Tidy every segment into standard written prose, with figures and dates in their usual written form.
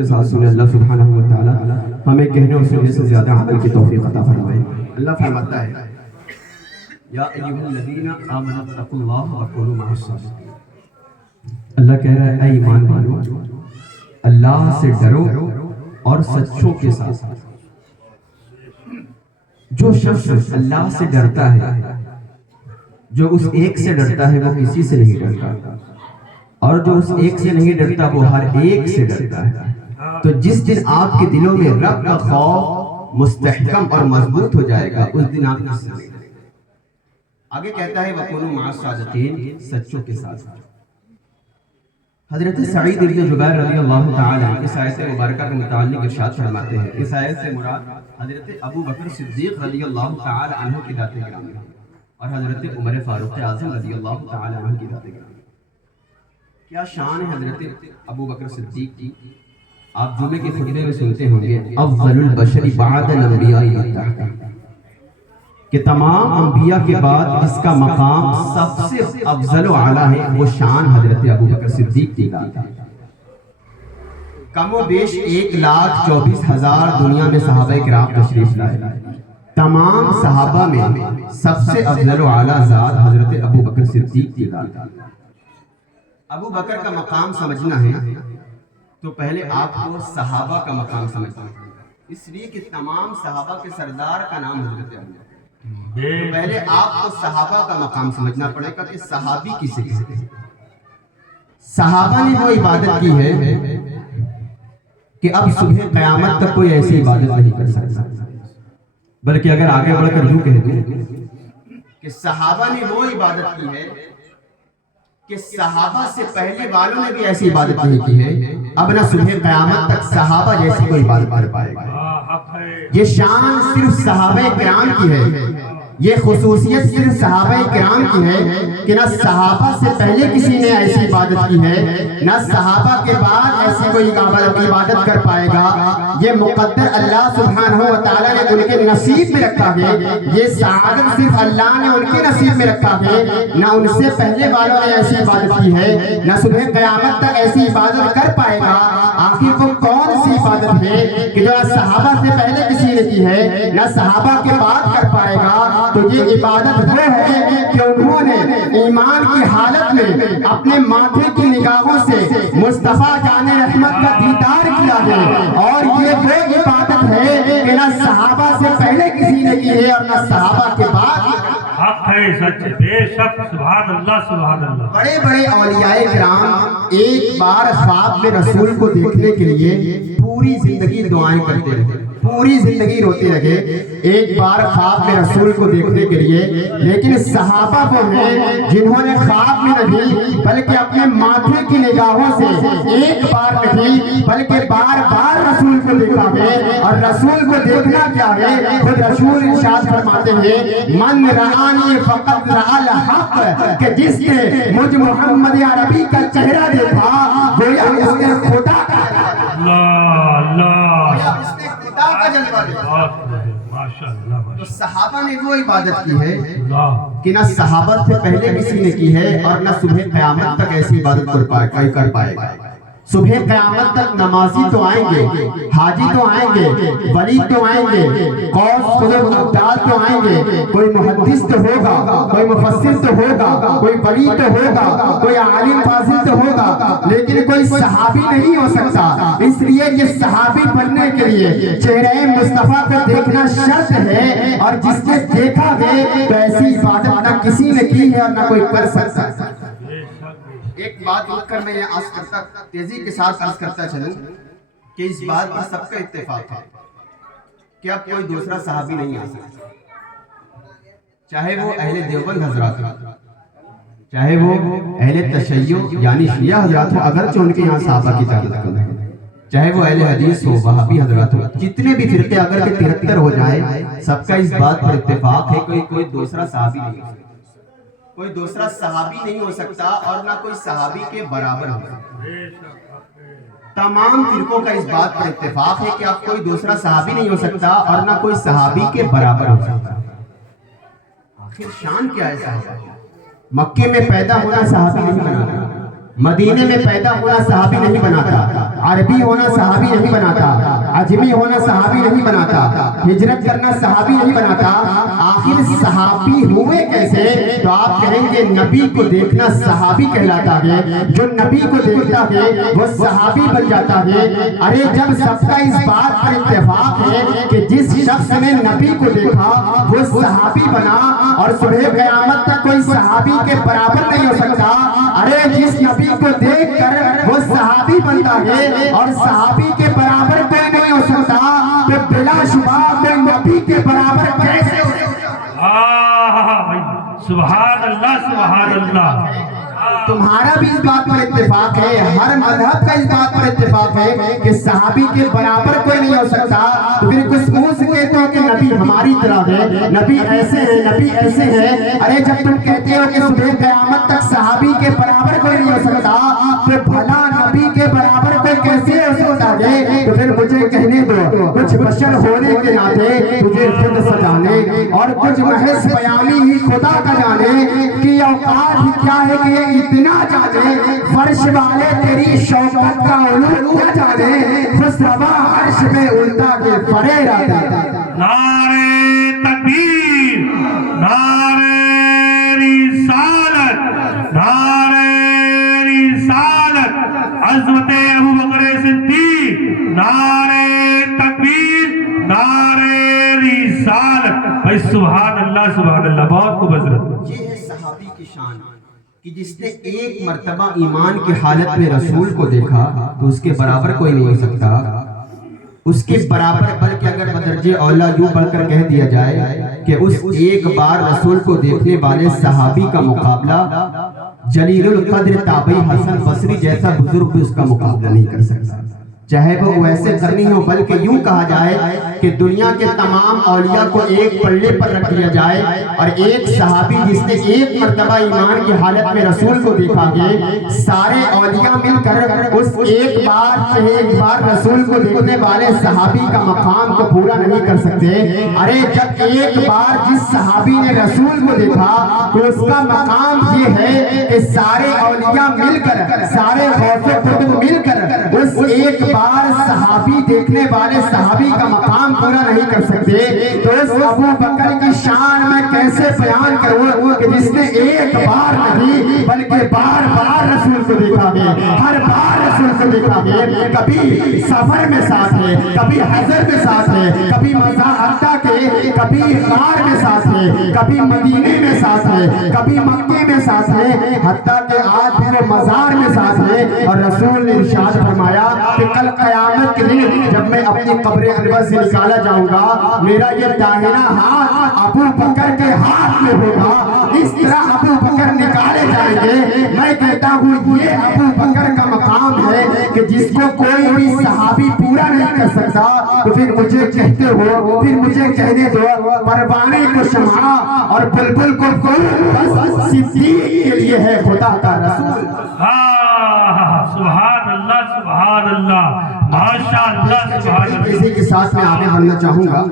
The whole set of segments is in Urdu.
اللہ سبحانہ و تعالی ہمیں کہنے اور سننے سے زیادہ عمل کی توفیق عطا فرمائے۔ اللہ فرماتا ہے یا ایھا الذین آمنوا اتقوا اللہ وکونوا مع الصادقین۔ اللہ کہہ رہا ہے اے ایمان والو، اللہ سے ڈرو اور سچوں کے ساتھ۔ جو شخص اللہ سے ڈرتا ہے، جو اس ایک سے ڈرتا ہے، وہ کسی سے نہیں ڈرتا، اور جو اس ایک سے نہیں ڈرتا وہ ہر ایک سے ڈرتا ہے۔ تو جس دن آپ کے دلوں میں رب کا خوف مستحکم اور مضبوط ہو جائے گا، اس دن آپ کس سے نہیں ڈریں گے۔ آگے کہتا ہے وَكُونُوا مَعَ الصَّادِقِينَ، سچوں کے ساتھ۔ حضرت سعید بن جبیر رضی اللہ تعالی عنہ اس آیت مبارکہ کے متعلق ارشاد فرماتے ہیں، اس آیت سے مراد حضرت ابو بکر صدیق رضی اللہ تعالی عنہ کی ذات گرامی اور حضرت عمر فاروق اعظم رضی اللہ تعالی عنہ کی ذات گرامی۔ کیا شان ہے حضرت ابو بکر صدیق کی؟ آپ جمعے کے خطبے میں سنتے ہوں گے افضل البشر بعد الانبیاء، کہ تمام انبیاء کے بعد جس کا مقام سب سے افضل و اعلیٰ ہے وہ شان حضرت ابو بکر صدیق کی ذات ہے۔ کم و بیش 1,24,000 دنیا میں صحابہ کرام تشریف لائے، تمام صحابہ میں سب سے افضل و اعلیٰ ذات حضرت ابو بکر صدیق کی ذات ہے۔ ابو بکر کا مقام سمجھنا ہے تو پہلے آپ کو صحابہ کا مقام سمجھنا ہے، اس لیے کہ تمام صحابہ کے سردار کا نام حضرت ابو بکر۔ تو پہلے آپ کو صحابہ کا مقام سمجھنا پڑے گا کہ صحابی کسے کہتے ہیں۔ صحابہ نے وہ عبادت کی ہے کہ اب صبح قیامت تک کوئی ایسی عبادت نہیں کر سکتا، بلکہ اگر آگے بڑھ کر یوں کہہ دوں کہ صحابہ نے وہ عبادت کی ہے کہ صحابہ سے پہلے والوں نے بھی ایسی عبادت نہیں کی ہے، اب نہ صبح قیامت تک صحابہ جیسی کوئی عبادت کر پائے گا۔ یہ شان صرف صحابہ کرام کی ہے، یہ خصوصیت صرف صحابہ کرام کی ہے کہ نہ صحابہ سے پہلے کسی نے ایسی عبادت کی ہے، نہ صحابہ کے بعد ایسی کوئی عبادت کر پائے گا۔ یہ مقدر اللہ سبحانہ و تعالیٰ نے ان کے نصیب میں رکھا ہے، یہ سعادت صرف اللہ نے ان کے نصیب میں رکھا ہے، نہ ان سے پہلے والوں نے ایسی عبادت کی ہے، نہ صبح قیامت تک ایسی عبادت کر پائے گا۔ آخر وہ کون سی عبادت ہے کہ جو نہ صحابہ سے پہلے کسی نے کی ہے، نہ صحابہ کے بعد کر پائے گا؟ تو یہ عبادت وہ ہے کہ انہوں نے ایمان کی حالت میں اپنے ماتھے کی نگاہوں سے مصطفیٰ جان رحمت کا دیدار کیا ہے، اور یہ وہ عبادت ہے کہ نہ صحابہ سے پہلے کسی نے کی ہے اور نہ صحابہ کے بعد۔ حق ہے، سچ، بے شک، سبحان اللہ سبحان اللہ۔ بڑے بڑے اولیاء کرام ایک بار خواب میں رسول کو دیکھنے کے لیے پوری زندگی دعائیں کرتے رہے، پوری زندگی روتے رہے، ایک بار خواب میں رسول کو دیکھنے کے لیے۔ لیکن صحابہ وہ ہیں جنہوں نے خواب میں نہیں بلکہ اپنے ماتھے کی نگاہوں سے ایک بار نہیں بلکہ بار بار رسول کو دیکھا ہے، اور رسول کو دیکھنا کیا ہے، خود رسول ارشاد فرماتے ہیں من رآنی فقد رأى الحق، کہ جس نے مجھ محمد عربی کا چہرہ دیکھا گویا اس نے خدا کا تو صحابہ نے وہ عبادت کی ہے کہ نہ صحابہ سے پہلے کسی نے کی ہے اور نہ صبح قیامت تک ایسی عبادت کر پائے گا۔ صبح قیامت تک نمازی تو آئیں گے، حاجی تو آئیں گے، ولی تو آئیں گے، قوس قزح عبدال تو آئیں گے، کوئی محدث تو ہوگا، کوئی مفسر تو ہوگا، کوئی ولی تو ہوگا، کوئی عالم فاضل تو ہوگا، لیکن کوئی صحابی نہیں ہو سکتا۔ اس لیے یہ صحابی بننے کے لیے چہرہ مصطفیٰ کو دیکھنا شرط ہے، اور جس نے دیکھا ہے تو ایسی عبادت نہ کسی نے کی ہے اور نہ کوئی کر سکتا۔ ایک بات لکھ کر میں یہ تیزی کے ساتھ عرض کرتا چلوں کہ اس بات پر سب کا اتفاق ہے کہ اب کوئی دوسرا صحابی نہیں آ سکتا، چاہے وہ اہل دیوبند حضرات ہو، چاہے وہ اہل تشیع یعنی شیعہ حضرات ہو، اگرچہ ان کے یہاں صحابہ کی تعداد کم ہے، چاہے وہ اہل حدیث ہو، وہابی حضرات ہو، جتنے بھی فرقے اگر کہ 73 ہو جائے، سب کا اس بات پر اتفاق ہے کہ کوئی دوسرا صحابی نہیں ہو سکتا، کوئی دوسرا صحابی نہیں ہو سکتا اور نہ کوئی صحابی کے برابر ہو سکتا۔ تمام فرقوں کا اس بات پر اتفاق ہے کہ اب کوئی دوسرا صحابی نہیں ہو سکتا اور نہ کوئی صحابی کے برابر ہو سکتا۔ آخر شان کیا ہے صحابہ؟ مکے میں پیدا ہونا صحابی نہیں بنانا، مدینے میں پیدا ہونا صحابی نہیں بناتا، عربی ہونا صحابی نہیں بناتا، عجمی ہونا صحابی نہیں بناتا، ہجرت کرنا صحابی نہیں بناتا۔ آخر صحابی ہوئے کیسے؟ تو آپ کہیں گے نبی کو دیکھنا صحابی کہلاتا ہے، جو نبی کو دیکھتا ہے وہ صحابی بن جاتا ہے۔ ارے جب سب کا اس بات پر اتفاق ہے کہ جس شخص نے نبی کو دیکھا وہ صحابی بنا، اور صبح قیامت تک کوئی صحابی کے برابر نہیں ہو سکتا۔ ارے جس نبی کو دیکھ کر وہ صحابی بنتا ہے اور صحابی کے برابر کوئی نہیں ہو سکتا، تو بلا شبہ کوئی نبی کے برابر کیسے ہو سکتا؟ سبحان اللہ سبحان اللہ۔ تمہارا بھی اس بات پر اتفاق ہے، ہر مذہب کا اس بات پر اتفاق ہے کہ صحابی کے برابر کوئی نہیں ہو سکتا۔ تو پھر کچھ منہ سے کہتے ہو کہ نبی ہماری طرح ہے، نبی ایسے ہے، نبی ایسے ہے۔ ارے جب تم کہتے ہو کہ صبح قیامت تک صحابی کے برابر کوئی نہیں ہو سکتا، تو بھلا نبی کے برابر کوئی کیسے ہو سکتا ہے؟ تو پھر مجھے کہنے دو، کچھ بشر ہونے کے ناطے تجھے خود سجانے اور کچھ محض بیانی ہی خدا کا جانے کہ اوقات ہی کیا ہے کہ اتنا جانے، فرش والے تیری شوکت کا علو کیا جانے، خسروا عرش میں الٹا کے فرے رہتے۔ نعرہ تکبیر، نعرہ رسالت، نعرہ رسالت، عظمت ابو بکر صدیق، نعرہ تکبیر، نعرہ رسالت۔ بھائی سبحان اللہ سبحان اللہ، بہت خوب حضرت۔ یہ ہے صحابی کی شان کہ جس نے ایک مرتبہ ایمان کی حالت میں رسول کو دیکھا تو اس کے برابر کوئی نہیں ہو سکتا، اس کے برابر، بلکہ اگر بدرجہ اولا یوں پڑھ کر کہہ دیا جائے کہ اس ایک بار رسول کو دیکھنے والے صحابی کا مقابلہ جلیل القدر تابعی حسن بصری جیسا بزرگ بھی اس کا مقابلہ نہیں کر سکتا، چاہے وہ ویسے کرنی ہو۔ بلکہ یوں کہا جائے کہ دنیا کے تمام اولیاء کو ایک پلڑے پر رکھ دیا جائے اور ایک صحابی جس نے ایک مرتبہ ایمان کی حالت میں رسول کو دیکھا ہے، سارے اولیاء مل کر اس ایک بار رسول کو دیکھنے والے صحابی کا مقام کو پورا نہیں کر سکتے۔ ارے جب ایک بار جس صحابی نے رسول کو دیکھا تو اس کا مقام یہ ہے کہ سارے اولیاء مل کر، سارے غوث و قطب مل کر اس ایک بار صحابی دیکھنے والے صحابی کا مقام پورا نہیں کر سکتے۔ تو اس ابو بکر کی شان میں کیسے بیان کروں کہ جس نے ایک بار نہیں بلکہ بار بار رسول کو دیکھا ہے، ہر بار رسول کو دیکھا ہے، کبھی سفر میں ساتھ ہے، کبھی حضر میں ساتھ ہے، کبھی مزاحتہ کے، کبھی غار میں ساتھ ہے، کبھی مدینے میں ساتھ ہے، کبھی مکے میں ساتھ ہے، حتیٰ کہ آج بھی وہ مزار میں ساتھ ہے۔ اور رسول نے ارشاد فرمایا کہ کل قیامت کے دن جب میں اپنی قبر انور سے نکالا جاؤں گا، میرا یہ داہنا ہاتھ ابو بکر کے ہاتھ میں ہوگا، اس طرح ابو بکر نکالے جائیں گے۔ میں کہتا ہوں یہ ابو بکر کا مقام ہے کہ جس کو کوئی بھی صحابی پورا نہیں کر سکتا۔ تو پھر مجھے کہتے ہو، پھر مجھے کہنے دو، پروانے کو شمع اور بلبل کو گل، بس صدیق کے لیے ہے خدا کا رسول۔ سبحان اللہ سبحان اللہ، ماشاء اللہ سبحان اللہ۔ اسی کے ساتھ میں آگے بڑھنا چاہوں گا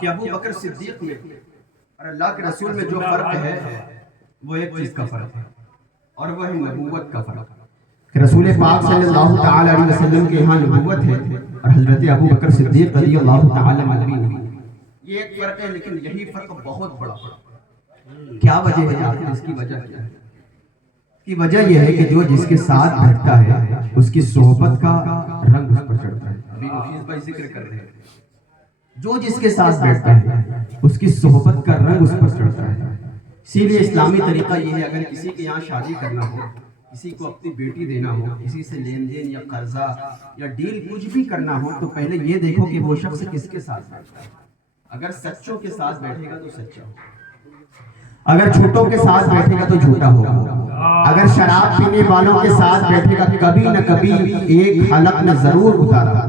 کہ ابو بکر صدیق میں اور اللہ کے رسول میں جو فرق ہے وہ ایک چیز کا فرق ہے، اور وہ ہے نبوت کا فرق کہ رسول پاک صلی اللہ تعالی علیہ وسلم کے یہاں نبوت ہے اور حضرت ابو بکر صدیق رضی اللہ تعالی عنہ نبی۔ یہ ایک فرق ہے، لیکن یہی فرق بہت بڑا فرق۔ کیا وجہ ہے آخر اس کی وجہ کیا ہے؟ کی وجہ یہ ہے کہ جو جس کے ساتھ بیٹھتا ہے اس کی صحبت کا رنگ اس پر چڑھتا ہے۔ ابھی مفیظ بھائی ذکر کر رہے ہیں، جو جس کے ساتھ بیٹھتا ہے اس کی صحبت کا رنگ اس پر چڑھتا ہے۔ اسی لیے اسلامی طریقہ یہ ہے، اگر کسی کے یہاں شادی کرنا ہو، کسی کو اپنی بیٹی دینا ہو، کسی سے لین دین یا قرضہ یا ڈیل کچھ بھی کرنا ہو، تو پہلے یہ دیکھو کہ وہ شخص کس کے ساتھ بیٹھتا ہے۔ اگر سچوں کے ساتھ بیٹھے گا تو سچا ہوگا، اگر جھوٹوں کے ساتھ بیٹھے گا تو جھوٹا ہوگا، اگر شراب پینے والوں کے ساتھ بیٹھے گا کبھی نہ کبھی ایک حلق میں ضرور اتارا،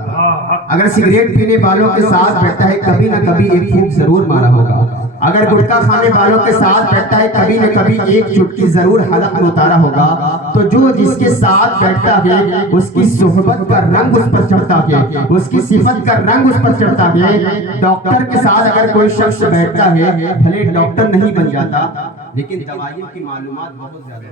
اگر سگریٹ پینے والوں کے ساتھ بیٹھتا ہے کبھی نہ کبھی ایک پھونک ضرور مارا ہوگا، اگر گٹکا کھانے والوں کے ساتھ بیٹھتا ہے کبھی نہ کبھی ایک چٹکی ضرور حلق میں اتارا ہوگا۔ تو جو جس کے ساتھ بیٹھتا ہے اس کی صحبت کا رنگ اس پر چڑھتا ہے، اس کی صفت کا رنگ اس پر چڑھتا ہے۔ ڈاکٹر کے ساتھ اگر کوئی شخص بیٹھتا ہے، بھلے ڈاکٹر نہیں بن جاتا لیکن دوائیوں کی معلومات بہت زیادہ ہے،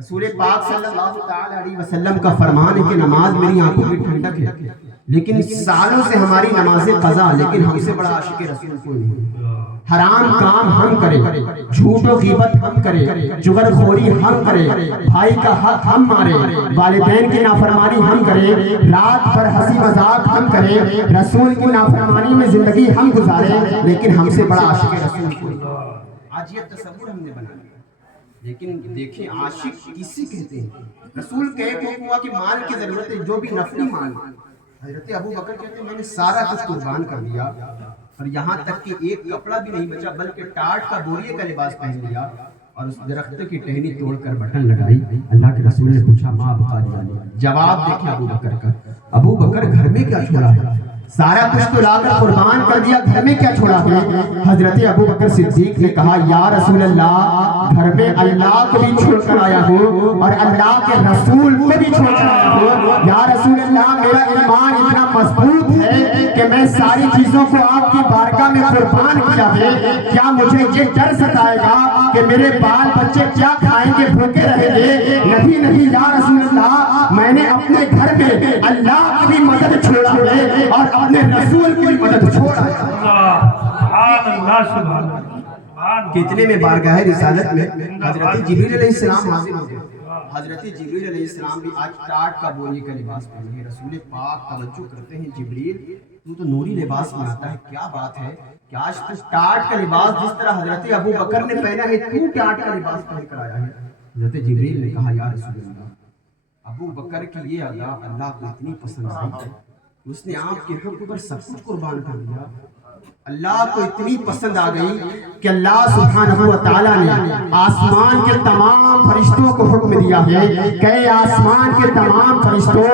رسول پاک صلی اللہ تعالی علیہ وسلم کا فرمان ہے کہ نماز میری آنکھوں کی ٹھنڈک ہے، لیکن سالوں سے ہماری نمازیں قضا، لیکن ہم سے بڑا عاشق رسول کوئی نہیں۔ حرام کام ہم کریں، جھوٹ و غیبت ہم کریں، جگر خوری ہم کریں، بھائی کا حق ہم ماریں، والدین کی نافرمانی ہم کریں، رات بھر ہنسی مذاق ہم کریں، رسول کی نافرمانی میں زندگی ہم گزاریں، لیکن ہم سے بڑا عاشق رسول کوئی نہیں۔ آج یہ تصور ہم نے بنا لیا، لیکن دیکھیں عاشق کسی کہتے ہیں؟ رسول کہے تو ہوا کہ مال کی ضرورت ہے، جو بھی نفلی مال۔ حضرت ابو بکر کہتے ہیں میں نے سارا کچھ قربان کر دیا، اور یہاں تک کہ ایک کپڑا بھی نہیں بچا، بلکہ ٹاٹ کا بوریے کا لباس پہن لیا، اور اس درخت کی ٹہنی توڑ کر بٹن لگائی۔ اللہ کے رسول نے پوچھا ماں بخاری والی، جواب دیکھیں ابو بکر کا، ابو بکر گھر میں کیا چھوڑا ہے؟ سارا کچھ تو لا کر قربان کر دیا، گھر میں کیا چھوڑا ہے؟ حضرت ابو بکر صدیق نے کہا یا رسول اللہ، گھر میں اللہ کو بھی چھوڑ کر آیا ہوں اور اللہ کے رسول کو بھی چھوڑ کر آیا ہوں۔ یا رسول اللہ، میرا ایمان اتنا مضبوط ہے کہ میں ساری چیزوں کو آپ کی بارگاہ میں قربان کیا ہے، کیا مجھے یہ ڈر ستائے گا کہ میرے بال بچے کیا کھائیں گے، بھوکے رہیں گے؟ نہیں یا رسول اللہ، میں نے اپنے گھر میں اللہ کی بھی مدد چھوڑا ہے اور اپنے رسول کی بھی مدد چھوڑا ہے۔ کتنے میں بارگاہ رسالت میں حضرت جبریل علیہ السلام حاضر ہو گئے۔ حضرت جبریل علیہ السلام بھی آج ٹاٹ کا بوری کا لباس پہنے ہیں۔ رسول پاک توجہ کرتے ہیں، جبریل تو نوری لباس بناتا ہے، کیا بات ہے کہ آج تو ٹاٹ کا لباس جس طرح حضرت ابو بکر نے پہنا ہے، تو ٹاٹ کا لباس پہن کر آیا ہے۔ حضرت جبریل نے کہا یا رسول اللہ، ابو بکر کی یہ ادا اللہ کو اتنی پسند آئی ہے، اس نے آپ کے حکم پر سب کچھ قربان کر دیا۔ اللہ کو اتنی پسند آ گئی کہ اللہ سبحانہ و تعالیٰ نے آسمان کے تمام فرشتوں کو حکم دیا ہے کہ اے آسمان کے تمام فرشتوں،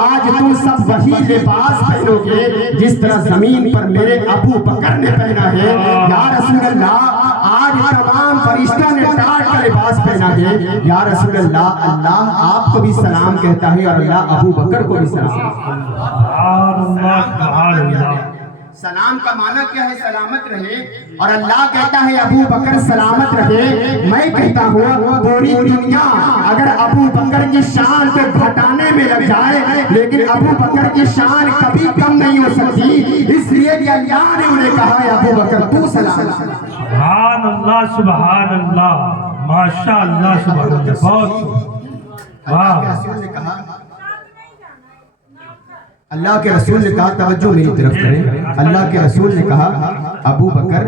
آج تم سب وہی لباس پہنو گے جس طرح زمین پر میرے ابو بکر نے پہنا ہے۔ یا رسول اللہ، آج تمام فرشتوں نے ٹاٹ کا لباس پہنا ہے۔ یا رسول اللہ، اللہ آپ کو بھی سلام کہتا ہے اور اللہ ابو بکر کو بھی سلام کہتا ہے۔ سلام کا معنی کیا ہے؟ سلامت رہے، اور اللہ کہتا ہے ابو بکر سلامت رہے۔ میں کہتا ہوں پوری دنیا اگر ابو بکر کی شان کو گھٹانے میں لگ جائے، لیکن ابو بکر کی شان کبھی کم نہیں ہو سکتی، اس لیے کہ اللہ نے انہیں کہا ہے ابو بکر تو سلام۔ سبحان اللہ، سبحان اللہ، ماشاء اللہ، سبحان اللہ، بہت اللہ کے رسول نے کہا، اللہ کے رسول نے کہا توجہ میری طرف کریں، اللہ کے رسول نے کہا ابو بکر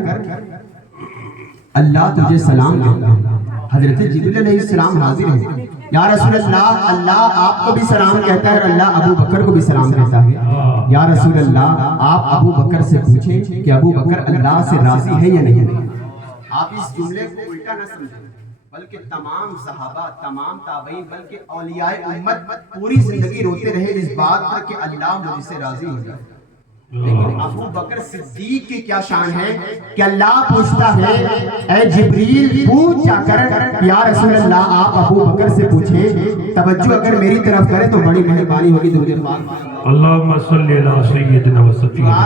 اللہ تجھے سلام کہتا ہے۔ حضرت جبریل علیہ السلام حاضر ہیں، یا رسول اللہ، اللہ آپ کو بھی سلام کہتا ہے اور اللہ ابو بکر کو بھی سلام کہتا ہے۔ یا رسول اللہ، آپ ابو بکر سے پوچھیں کہ ابو بکر اللہ سے راضی ہے یا نہیں۔ آپ اس جملے کو الٹا نہ سمجھیں، بلکہ تمام صحابہ، تمام تابعین، بلکہ اولیاء امت پوری زندگی روتے رہے اس بات پر کہ اللہ مجھ سے راضی ہو جائے۔ لیکن ابو بکر صدیق کی کیا شان ہے کہ اللہ پوچھتا ہے اے جبریل پوچھ جا کر یا رسول اللہ آپ ابو بکر سے پوچھیں۔ توجہ اگر میری طرف کرے تو بڑی مہربانی ہوگی۔ درود پاک اللہم صلی علی سیدنا و سفینا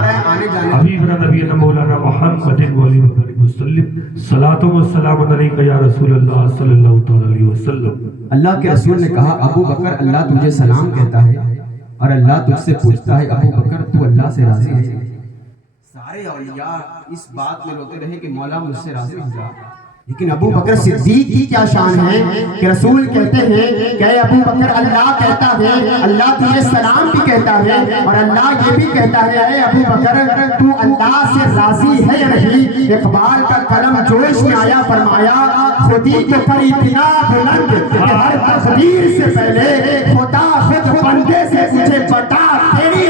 حبیبنا نبینا مولانا محمد وعلی وسلم، صلاۃ و سلام علیک یا رسول اللہ صلی اللہ تعالی علیہ وسلم۔ اللہ کے رسول نے کہا ابو بکر اللہ تجھے سلام کہتا ہے اور اللہ تجھ سے پوچھتا ہے ابو بکر تو اللہ سے راضی ہے۔ سارے اولیاء اس بات میں روتے رہے کہ مولا مجھ سے راضی ہو جا، لیکن ابو بکر صدیق کی کیا شان ہے کہ رسول کہتے ہیں کہ اے ابو بکر اللہ کہتا ہے اللہ تجھے سلام بھی کہتا ہے اور اللہ یہ بھی کہتا ہے اے ابو بکر تو اللہ سے راضی ہے یا نہیں۔ اقبال کا قلم جوش میں آیا، فرمایا خودی کے پر اتنا بلند کہ ہر تقدیر سے پہلے خدا خود بندے سے مجھے بتا تیری۔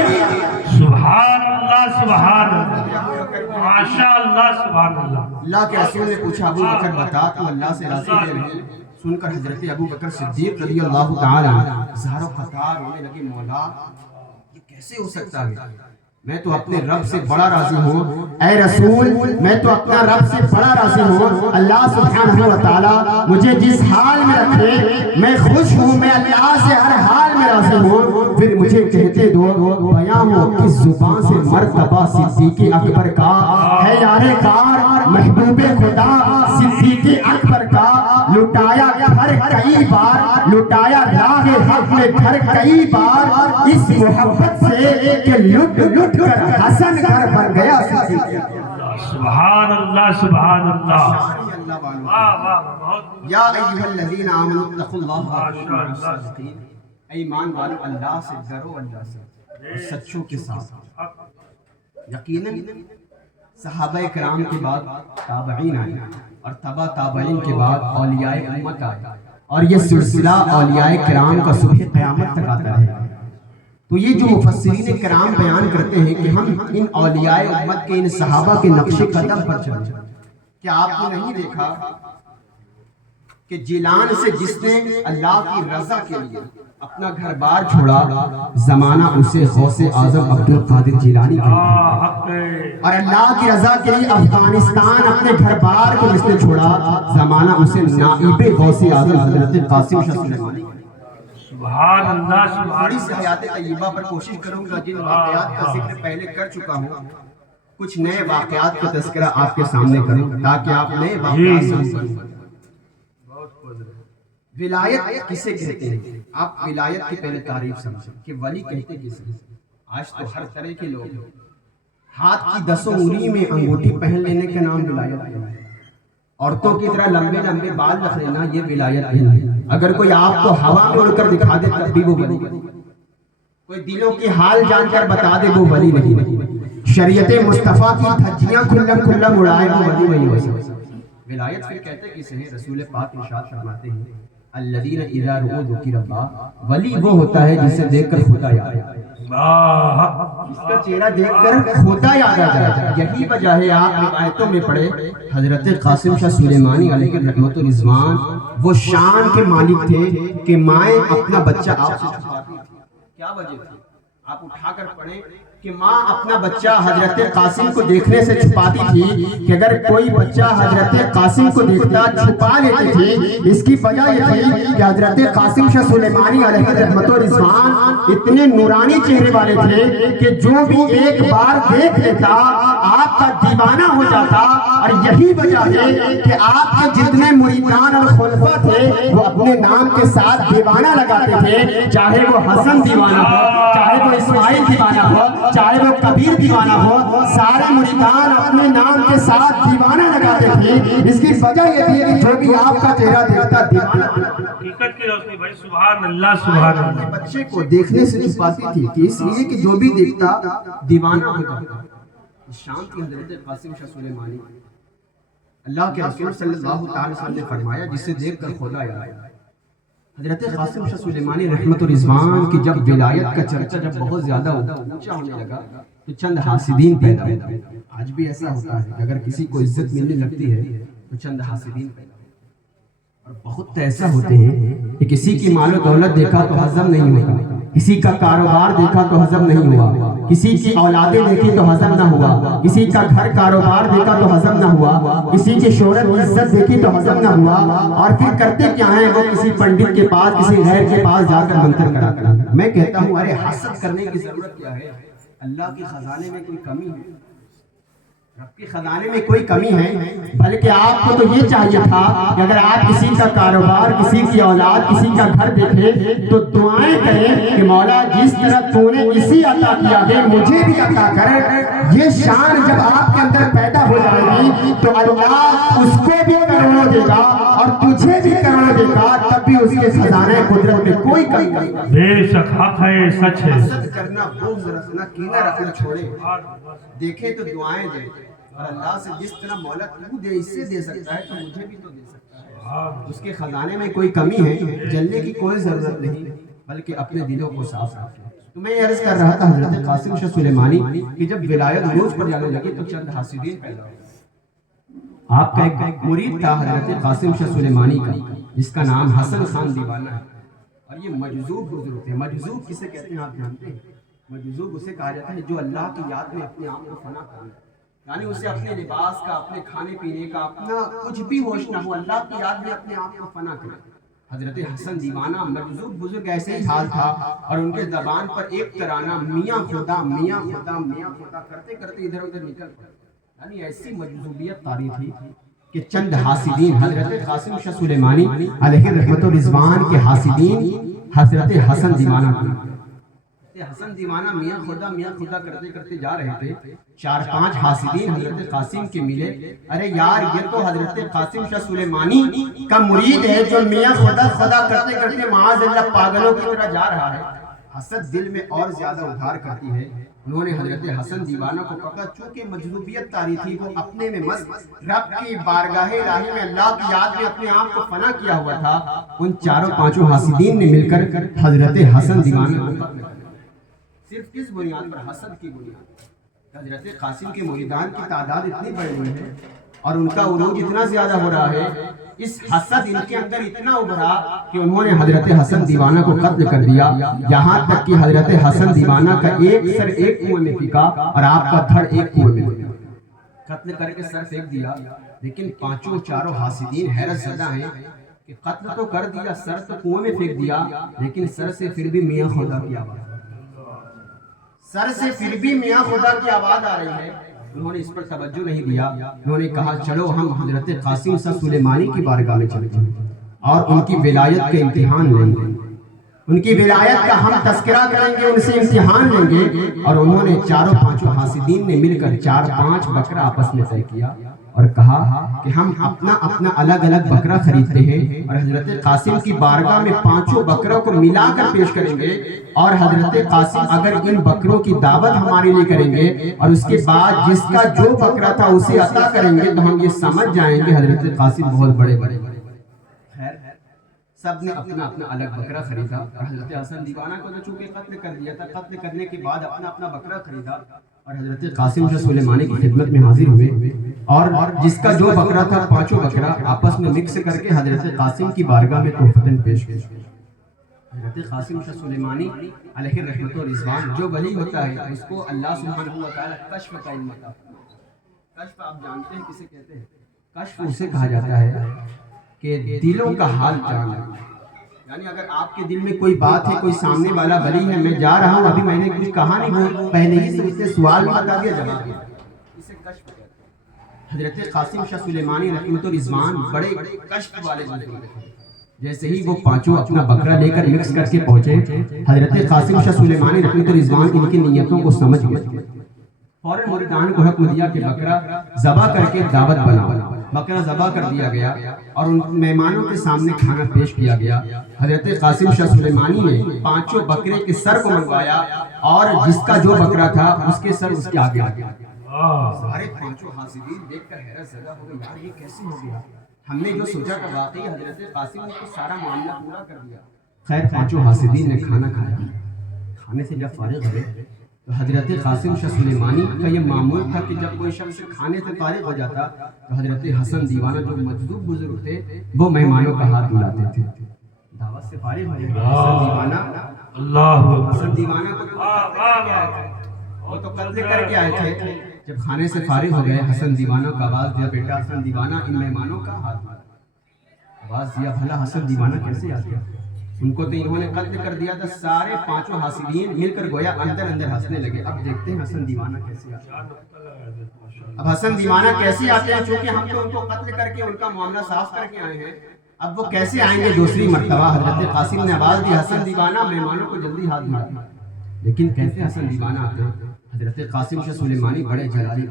سبحان اللہ، سبحان اللہ، ماشاء اللہ، سبحان اللہ۔ اللہ کے رسول نے پوچھا ابو بکر بتا تو اللہ سے راضی ہے نہیں؟ سن کر حضرت ابو بکر صدیق رضی اللہ تعالی عنہ زہر و خطار ہونے لگے، مولا یہ کیسے ہو سکتا ہے؟ میں تو اپنے رب سے بڑا راضی ہوں۔ اے رسول میں تو اپنا رب سے بڑا راضی ہوں، اللہ سبحانہ و تعالی مجھے جس حال میں رکھے میں خوش ہوں، میں اللہ سے ہر حال میں راضی ہوں۔ پھر مجھے کہتے دو بیاں ہو کس زبان سے مرتبہ صدیق اکبر کا ہے، یار کار محبوب خدا صدیق اکبر کا لٹایا گھر کئی بار، لٹایا راہ حق میں گھر کئی بار، اس محبت سے کہ لٹ لٹ کر حسن گھر بن گیا صدیق۔ سبحان اللہ سبحان اللہ، اللہ والوں واہ واہ بہت یا ایھا الذین آمنوا اتقوا اللہ وکونوا مع الصادقین، اے ایمان والو اللہ سے ڈرو، اللہ سے اور سچوں کے ساتھ۔ یقیناً صحابہ کرام کے بعد تابعین آئے اور تبع تابعین کے بعد اولیاء امت آئے، اور یہ سلسلہ اولیاء کرام کا صبح قیامت تک آتا ہے۔ تو یہ جو مفسرین کرام بیان کرتے ہیں کہ ہم ان اولیاء امت کے، ان صحابہ کے نقش قدم پر چلیں۔ کیا آپ نے نہیں دیکھا کہ جیلان سے جس نے اللہ کی رضا کے لیے اپنا گھر بار چھوڑا، زمانہ اسے غوث اعظم عبد القادر جیلانی کہا، اور اللہ کی رضا کے لیے افغانستان اپنے گھر بار کو جس نے چھوڑا، زمانہ اسے نائب غوث اعظم حضرت قاسم شاہ سلیمانی کہا۔ سبحان اللہ سبحان بڑی سے حیات طیبہ پر کوشش کروں گا، جن واقعات کا ذکر پہلے کر چکا ہوں، کچھ نئے واقعات کا تذکرہ آپ کے سامنے کروں تاکہ آپ نئے واقعات سمجھیں۔ ولایت کسے کہتے ہیں؟ آپ ولایت کی پہلے تعریف سمجھیں کہ ولی کہتے کسے ہیں۔ آج تو ہر طرح کے لوگ ہیں، ہاتھ کی 10 انگلی میں انگوٹھی پہن لینے کا نام ولایت ہے، عورتوں کی طرح لمبے لمبے بال رکھ لینا یہ ولایت نہیں ہے۔ اگر کوئی آپ کو ہوا میں اڑ کر دکھا دے تب بھی وہ ولی نہیں، کوئی دلوں کی حال جان کر بتا دے وہ ولی نہیں، شریعت مصطفیٰ کی دھجیاں کھلم کھلم اڑائے وہ ولی نہیں ہو سکتا۔ ولایت پھر کہتے کسے ہیں؟ رسول پاک ارشاد فرماتے ہیں الذین اذا رؤوا ذکر اللہ، ولی وہ ہوتا ہے جسے دیکھ کر خدا یاد آئے، جس کا چہرہ دیکھ کر خدا یاد آ جائے۔ یہی وجہ ہے آپ روایتوں میں پڑھے حضرت قاسم شاہ سلیمانی علیہ رحمت و رضوان وہ شان کے مالک تھے کہ مائیں اپنا بچہ آپ سے چھپاتی تھی۔ کیا وجہ تھی؟ آپ اٹھا کر پڑھیں کہ ماں اپنا بچہ حضرت قاسم کو دیکھنے سے چھپاتی تھی کہ اگر کوئی بچہ حضرت قاسم کو دیکھتا چھپا لیتی تھی۔ اس کی وجہ یہ تھی کہ حضرت قاسم شاہ سلیمانی علیہ رحمت و رضوان اتنے نورانی چہرے والے تھے کہ جو بھی ایک بار دیکھ لیتا آپ کا دیوانہ ہو جاتا، اور یہی وجہ ہے کہ آپ کے جتنے مریدان اور خلفاء تھے وہ اپنے نام کے ساتھ دیوانہ لگاتے تھے، چاہے وہ حسن دیوانہ ہو، چاہے وہ اسماعیل دیوانہ ہو، چاہے وہ کبیر دیوانہ ہو، سارے مریدان اپنے نام کے ساتھ دیوانہ لگاتے تھے۔ اس کی وجہ یہ تھی کہ جو بھی آپ کا چہرہ دیکھتا دیوانہ، حقیقت کی روشنی بھائی، سبحان اللہ سبحان اللہ، بچے کو دیکھنے سے چھپاتی تھی کہ اس لیے کہ جو بھی دیکھتا دیوانہ ہو جاتا۔ شان کی حضرت قاسم شاہ سلیمانی، اللہ کے رسول صلی اللہ تعالی وسلم نے فرمایا جسے دیکھ کر خدا یاد آئے۔ حضرت قاسم شاہ سلیمانی رحمت و رضوان کی جب ولایت کا چرچا جب بہت زیادہ اونچا ہونے لگا تو چند حاسدین پیدا ہوئے۔ آج بھی ایسا ہوتا ہے کہ اگر کسی کو عزت ملنے لگتی ہے تو چند حاسدین پیدا ہوتے ہیں، اور بہت ایسا ہوتے ہیں کہ کسی کی مال و دولت دیکھا تو ہضم نہیں ہوتا، کسی کا کاروبار دیکھا تو ہضم نہیں ہوا، کسی کی اولادیں دیکھی تو ہضم نہ ہوا، کسی کا گھر کاروبار دیکھا تو ہضم نہ ہوا، کسی کی شہرت عزت دیکھی تو ہضم نہ ہوا، اور پھر کرتے کیا ہیں وہ کسی پنڈت کے پاس کسی غیر کے پاس جا کر منتر کراتے ہیں۔ میں کہتا ہوں ارے حسد کرنے کی ضرورت کیا ہے؟ اللہ کے خزانے میں کوئی کمی ہے؟ رب کے خزانے میں کوئی کمی ہے؟ بلکہ آپ کو تو یہ چاہیے تھا کہ اگر آپ کسی کا کاروبار، کسی کی اولاد، کسی کا گھر دیکھیں تو دعائیں کریں کہ مولا جس طرح تو نے اسی عطا کیا ہے مجھے بھی عطا کر۔ یہ شان جب آپ کے اندر پیدا ہو جائے گی تو اللہ اس کو بھی کروڑوں دے گا اور تجھے بھی کروڑوں دے گا، تب بھی اس کے خزانے قدرت میں کوئی کمی نہیں۔ بے شک حق ہے، سچ ہے۔ حسد کرنا، بغض رکھنا، کینہ رکھنا چھوڑے، دیکھیں تو دعائیں دیں، اور اللہ سے جس طرح مولا تو دے اس سے دے سکتا ہے تو مجھے بھی تو دے سکتا ہے۔ اس کے خزانے میں کوئی کمی ہے، جلنے کی کوئی ضرورت نہیں، بلکہ اپنے دلوں کو صاف رکھیں۔ تو میں یہ عرض کر رہا تھا حضرت قاسم شاہ سلیمانی کہ جب ولایت عروج پر جانے لگی تو چند حاسدین پیدا ہوئے۔ آپ کا ایک مرید تھا حضرت قاسم شاہ سلیمانی کا، جس کا نام حسن خان دیوانہ ہے، اور یہ مجذوب بزرگ تھے۔ مجذوب کسے کہتے ہیں آپ جانتے ہیں؟ مجذوب اسے کہا جاتا ہے جو اللہ کی یاد میں اپنے آپ کو فنا کرے، یعنی اسے اپنے لباس کا، اپنے کھانے پینے کا، اپنا کچھ بھی ہوش نہ ہو، اللہ کی یاد میں اپنے آپ کو فنا کرے۔ حضرت حسن دیوانہ مجذوب بزرگ ایسے ہی حال تھا، اور ان کے زبان پر ایک ترانہ میاں خدا میاں خدا میاں خدا کرتے کرتے ادھر ادھر نکل پڑا، یعنی ایسی مجذوبیت طاری تھی کہ چند حاسدین حضرت قاسم شاہ سلیمانی علیہ رحمت و رضوان کے حاسدین حضرت حسن دیوانہ کو، حسن دیوانہ میاں خدا کرتے کرتے جا رہے تھے، 4-5 حاسدین حضرت قاسم کے ملے، ارے یار یہ تو حضرت قاسم شاہ سلیمانی کا مرید ہے جو میاں خدا کرتے کرتے معاذ اللہ پاگلوں کی طرح جا رہا ہے۔ حسد دل میں اور زیادہ ابھار کرتی ہے، انہوں نے حضرت حسن دیوانہ کو پکڑا، چونکہ مجذوبیت طاری تھی، وہ اپنے میں مست رب کی بارگاہ الہی میں اللہ کی یاد میں اپنے آپ کو فنا کیا ہوا تھا۔ ان 4-5 حاسدین نے مل کر حضرت حسن دیوانہ کو قتل کر، صرف کس بنیاد پر؟ حسد کی بنیاد۔ حضرت قاسم کے مریدان کی تعداد اتنی بڑھ رہی ہے اور ان کا عروج اتنا زیادہ ہو رہا ہے، اس حسد ان کے اندر اتنا ابھرا کہ انہوں نے حضرت حسن دیوانہ کو قتل کر دیا، یہاں تک کہ حضرت حسن دیوانہ کا ایک سر ایک کنویں میں پھینکا اور آپ کا دھڑ ایک کنویں میں پھینکا، قتل کر کے سر پھینک دیا۔ لیکن 5 حاسدین حیرت زدہ ہیں کہ قتل تو کر دیا، سر تو کنویں میں پھینک دیا، لیکن سر سے پھر بھی میاں خدا کی آواز، سر سے پھر بھی میاں خدا کی آواز آ رہی ہے۔ انہوں نے اس پر توجہ نہیں دیا، انہوں نے کہا چلو ہم حضرت قاسم شاہ سلیمانی کی بارگاہ میں چلتے ہیں اور ان کی ولایت کے امتحان لیں گے، ان کی ولایت کا ہم تذکرہ کریں گے، ان سے امتحان لیں گے۔ اور انہوں نے 4-5 حاسدین نے مل کر 4-5 بکرا آپس میں طے کیا اور کہا کہ ہم اپنا الگ الگ بکرا خریدتے ہیں اور حضرت قاسم کی بارگاہ میں 5 بکروں کو ملا کر پیش کریں گے، اور حضرت قاسم اگر ان بکروں کی دعوت ہمارے لیے کریں گے اور اس کے بعد جس کا جو بکرا تھا اسے عطا کریں گے تو ہم یہ سمجھ جائیں گے حضرت قاسم بہت بڑے۔ خیر سب نے اپنا الگ بکرا خریدا اور حضرت حسن دیوانہ کو تو چونکہ قتل کر دیا تھا، قتل کرنے کے بعد اپنا بکرا خریدا اور حضرت قاسم شاہ سلیمانی کی خدمت میں حاضر ہوئے، اور جس کا جو بکرا تھا 5 بکرا آپس میں مکس کر کے حضرت قاسم کی بارگاہ میں تحفتاً پیش کیا۔ حضرت قاسم شاہ سلیمانی علیہ رحمت و رضوان، جو ولی ہوتا ہے اس کو اللہ سبحانہ و تعالیٰ کشف کا علم عطا فرماتا ہے۔ کشف آپ جانتے ہیں کسے کہتے ہیں؟ کشف اسے کہا جاتا ہے کہ دلوں کا حال جاننا، یعنی اگر آپ کے دل میں کوئی بات ہے، کوئی سامنے والا ولی ہے، میں جا رہا ہوں ابھی میں نے کچھ کہا نہیں، وہ پہلے ہی سے اسے سوال میں بتا دیا جواب دیا، اسے کشف کہتے ہیں۔ حضرت قاسم شاہ سلیمانی رحمت و رضوان بڑے کشف والے بزرگ تھے، جیسے ہی وہ 5 اپنا بکرا لے کر مکس کر کے پہنچے، حضرت قاسم شاہ سلیمانی رحمت و رضوان ان کی نیتوں کو سمجھ گئے، فوراً مریدان کو حکم دیا کہ بکرا ذبح کر کے دعوت بناؤ۔ بکرا ذبح کر دیا گیا اور ان مہمانوں کے سامنے کھانا پیش کیا گیا۔ حضرت قاسم شاہ سلیمانی نے 5 بکرے کے سر کو منگوایا اور جس کا جو بکرا تھا اس کے سر اس کے آگے آ گیا۔ سارے 5 حاسدین دیکھ کر حیرت زدہ ہو گئے، یار یہ کیسے ہو گیا؟ ہم نے جو سوچا کہ واقعی حضرت قاسم نے تو سارا معاملہ پورا کر دیا۔ خیر 5 حاسدین نے کھانا کھایا، کھانے سے جب فارغ ہوئے تو حضرت قاسم شاہ سلیمانی کا یہ معمول تھا کہ جب کوئی شخص کھانے سے فارغ ہو جاتا تو حضرت حسن دیوانہ جو مجذوب بزرگ تھے وہ مہمانوں کا ہاتھ دھلاتے تھے۔ دعوت سے فارغ ہو جائے حسن دیوانہ کو تو قتل کر کے آئے تھے، جب کھانے سے فارغ ہو گئے حسن دیوانہ کو آواز دیا، بیٹا حسن دیوانہ ان مہمانوں کا ہاتھ دھلا۔ آواز دیا، بھلا حسن دیوانہ کیسے آ گیا؟ ان کو تو انہوں نے قتل کر دیا تھا۔ سارے 5 حاسدین مل کر گویا اندر ہنسنے لگے۔ اب دیکھتے ہیں حسن دیوانہ کیسے آتے ہیں۔ اب حسن دیوانہ کیسے آتے ہیں؟ چونکہ ہم تو ان کو قتل کر کے ان کا معاملہ صاف کر کے آئے ہیں، اب وہ کیسے آئیں گے؟ دوسری مرتبہ حضرت قاسم نے آواز دی، حسن دیوانہ مہمانوں کو جلدی ہاتھ دھلا۔ لیکن کیسے حسن دیوانہ آتے ہیں؟ حضرت قاسم شاہ سلیمانی بڑے جلالی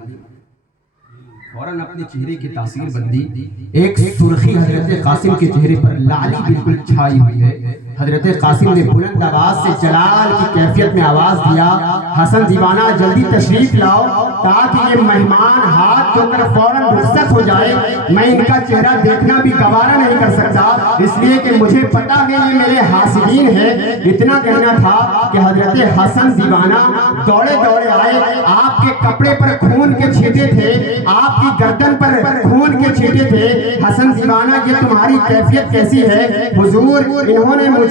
فوراً اپنے چہرے کی تاثیر بندی، ایک سرخی حضرت قاسم کے چہرے پر لالی بالکل چھائی ہوئی ہے۔ حضرت قاسم نے بلند آواز سے جلال کی کیفیت میں آواز دیا، حسن دیوانہ جلدی تشریف لاؤ تاکہ یہ مہمان ہاتھ دھو کر فوراً رخصت ہو جائے، میں ان کا چہرہ دیکھنا بھی گوارا نہیں کر سکتا، اس لیے کہ مجھے پتا ہے یہ میرے حاسدین ہیں۔ اتنا کہنا تھا کہ حضرت حسن دیوانہ دوڑے دوڑے آئے، آپ کے کپڑے پر خون کے چھینٹے تھے، آپ کی گردن پر خون کے چھینٹے تھے۔ حسن دیوانہ یہ تمہاری کیفیت کیسی ہے؟ حضور انہوں نے مجھے